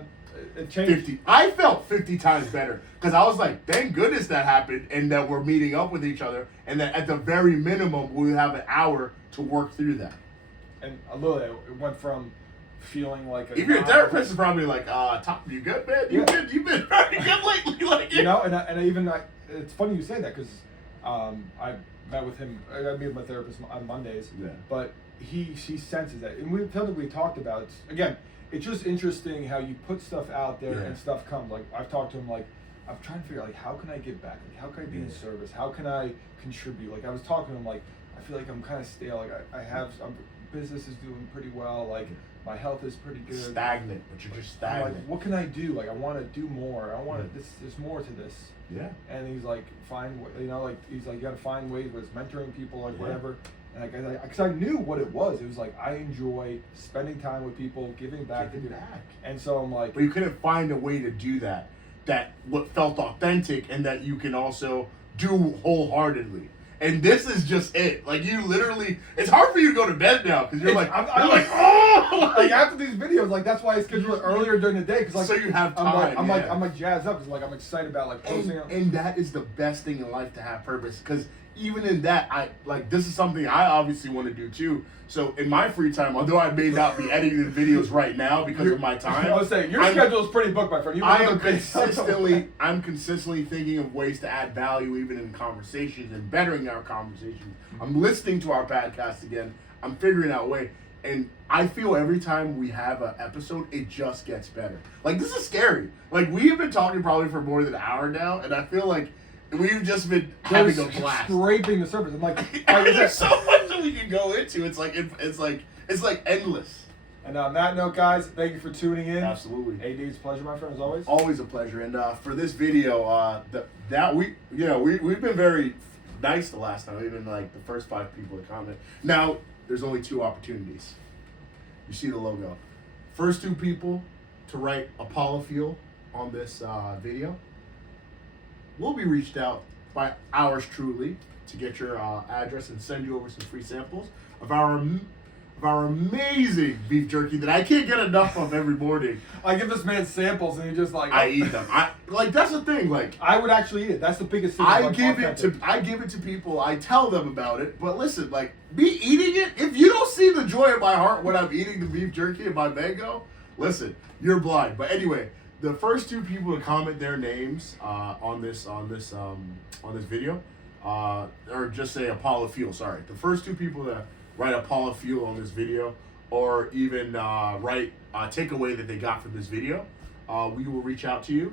it changed. 50. I felt 50 times better because I was like, thank goodness that happened and that we're meeting up with each other and that at the very minimum we'll have an hour to work through that. And literally, it went from feeling like if your therapist is probably like, Tom, you good, man? You've been very good lately, like it's funny you say that because I met with him. I meet with my therapist on Mondays. Yeah. But she senses that, and we've typically talked about it. Again, it's just interesting how you put stuff out there and stuff comes. Like I've talked to him, like I'm trying to figure out, like, how can I give back? Like how can I be in service? How can I contribute? Like I was talking to him, like I feel like I'm kind of stale. Like business is doing pretty well. Like my health is pretty good. Stagnant, but you're just stagnant. Like, what can I do? Like I want to do more. I want to. There's more to this. Yeah. And he's like, he's like, you got to find ways where it's mentoring people, like whatever. And because I knew what it was. It was like I enjoy spending time with people, giving back. And so I'm like, but you couldn't find a way to do that what felt authentic and that you can also do wholeheartedly. And this is just it. Like, you literally, it's hard for you to go to bed now because you're like, I'm oh! like after these videos, like that's why I schedule it earlier during the day because like So you have time. I'm like jazzed up because like I'm excited about like posting. And that is the best thing in life, to have purpose, because even in that, I like, this is something I obviously want to do too. So in my free time, although I may not be editing the videos right now because of my time, I was saying your schedule is pretty booked, my friend. I'm consistently thinking of ways to add value even in conversations and bettering our conversations. I'm listening to our podcast again. I'm figuring out a way. And I feel every time we have an episode, it just gets better. Like, this is scary. Like, we've been talking probably for more than an hour now, and I feel like we've just been having a blast. Scraping the surface. I'm like, there's so much that we can go into. It's like endless. And on that note, guys, thank you for tuning in. Absolutely. AD, it's a pleasure, my friend, as always. Always a pleasure. And for this video, we've been very nice the last time. Even like the first 5 people to comment. Now there's only 2 opportunities. You see the logo. First 2 people to write Apollo Fuel on this video will be reached out by ours truly to get your address and send you over some free samples of our amazing beef jerky that I can't get enough of every morning. I give this man samples and he just like I eat them. That's the thing. Like, I would actually eat it. That's the biggest thing. I give it to people. I tell them about it. But listen, like, me eating it, if you don't see the joy in my heart when I'm eating the beef jerky and my mango, listen, you're blind. But anyway, the first 2 people to comment their names on this video, or just say Apollo Fuel. Sorry, the first 2 people to write Apollo Fuel on this video, or even write a takeaway that they got from this video, we will reach out to you.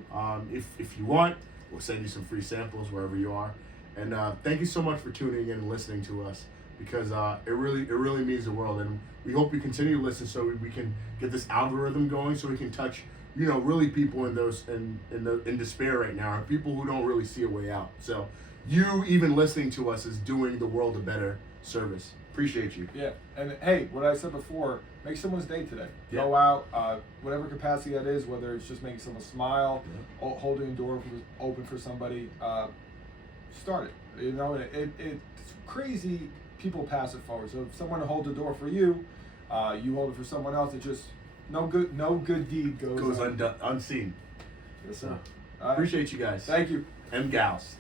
If you want, we'll send you some free samples wherever you are. And thank you so much for tuning in and listening to us, because it really means the world. And we hope you continue to listen so we can get this algorithm going, so we can touch, really people in despair right now, or people who don't really see a way out. So you even listening to us is doing the world a better service. Appreciate you. Yeah, and hey, what I said before, make someone's day today. Yeah. Go out, whatever capacity that is, whether it's just making someone smile, holding a door open for somebody, start it. And it's crazy. People pass it forward. So if someone holds the door for you, you hold it for someone else. It just no good deed goes unseen. Yes, sir. Appreciate you guys. Thank you. And gals.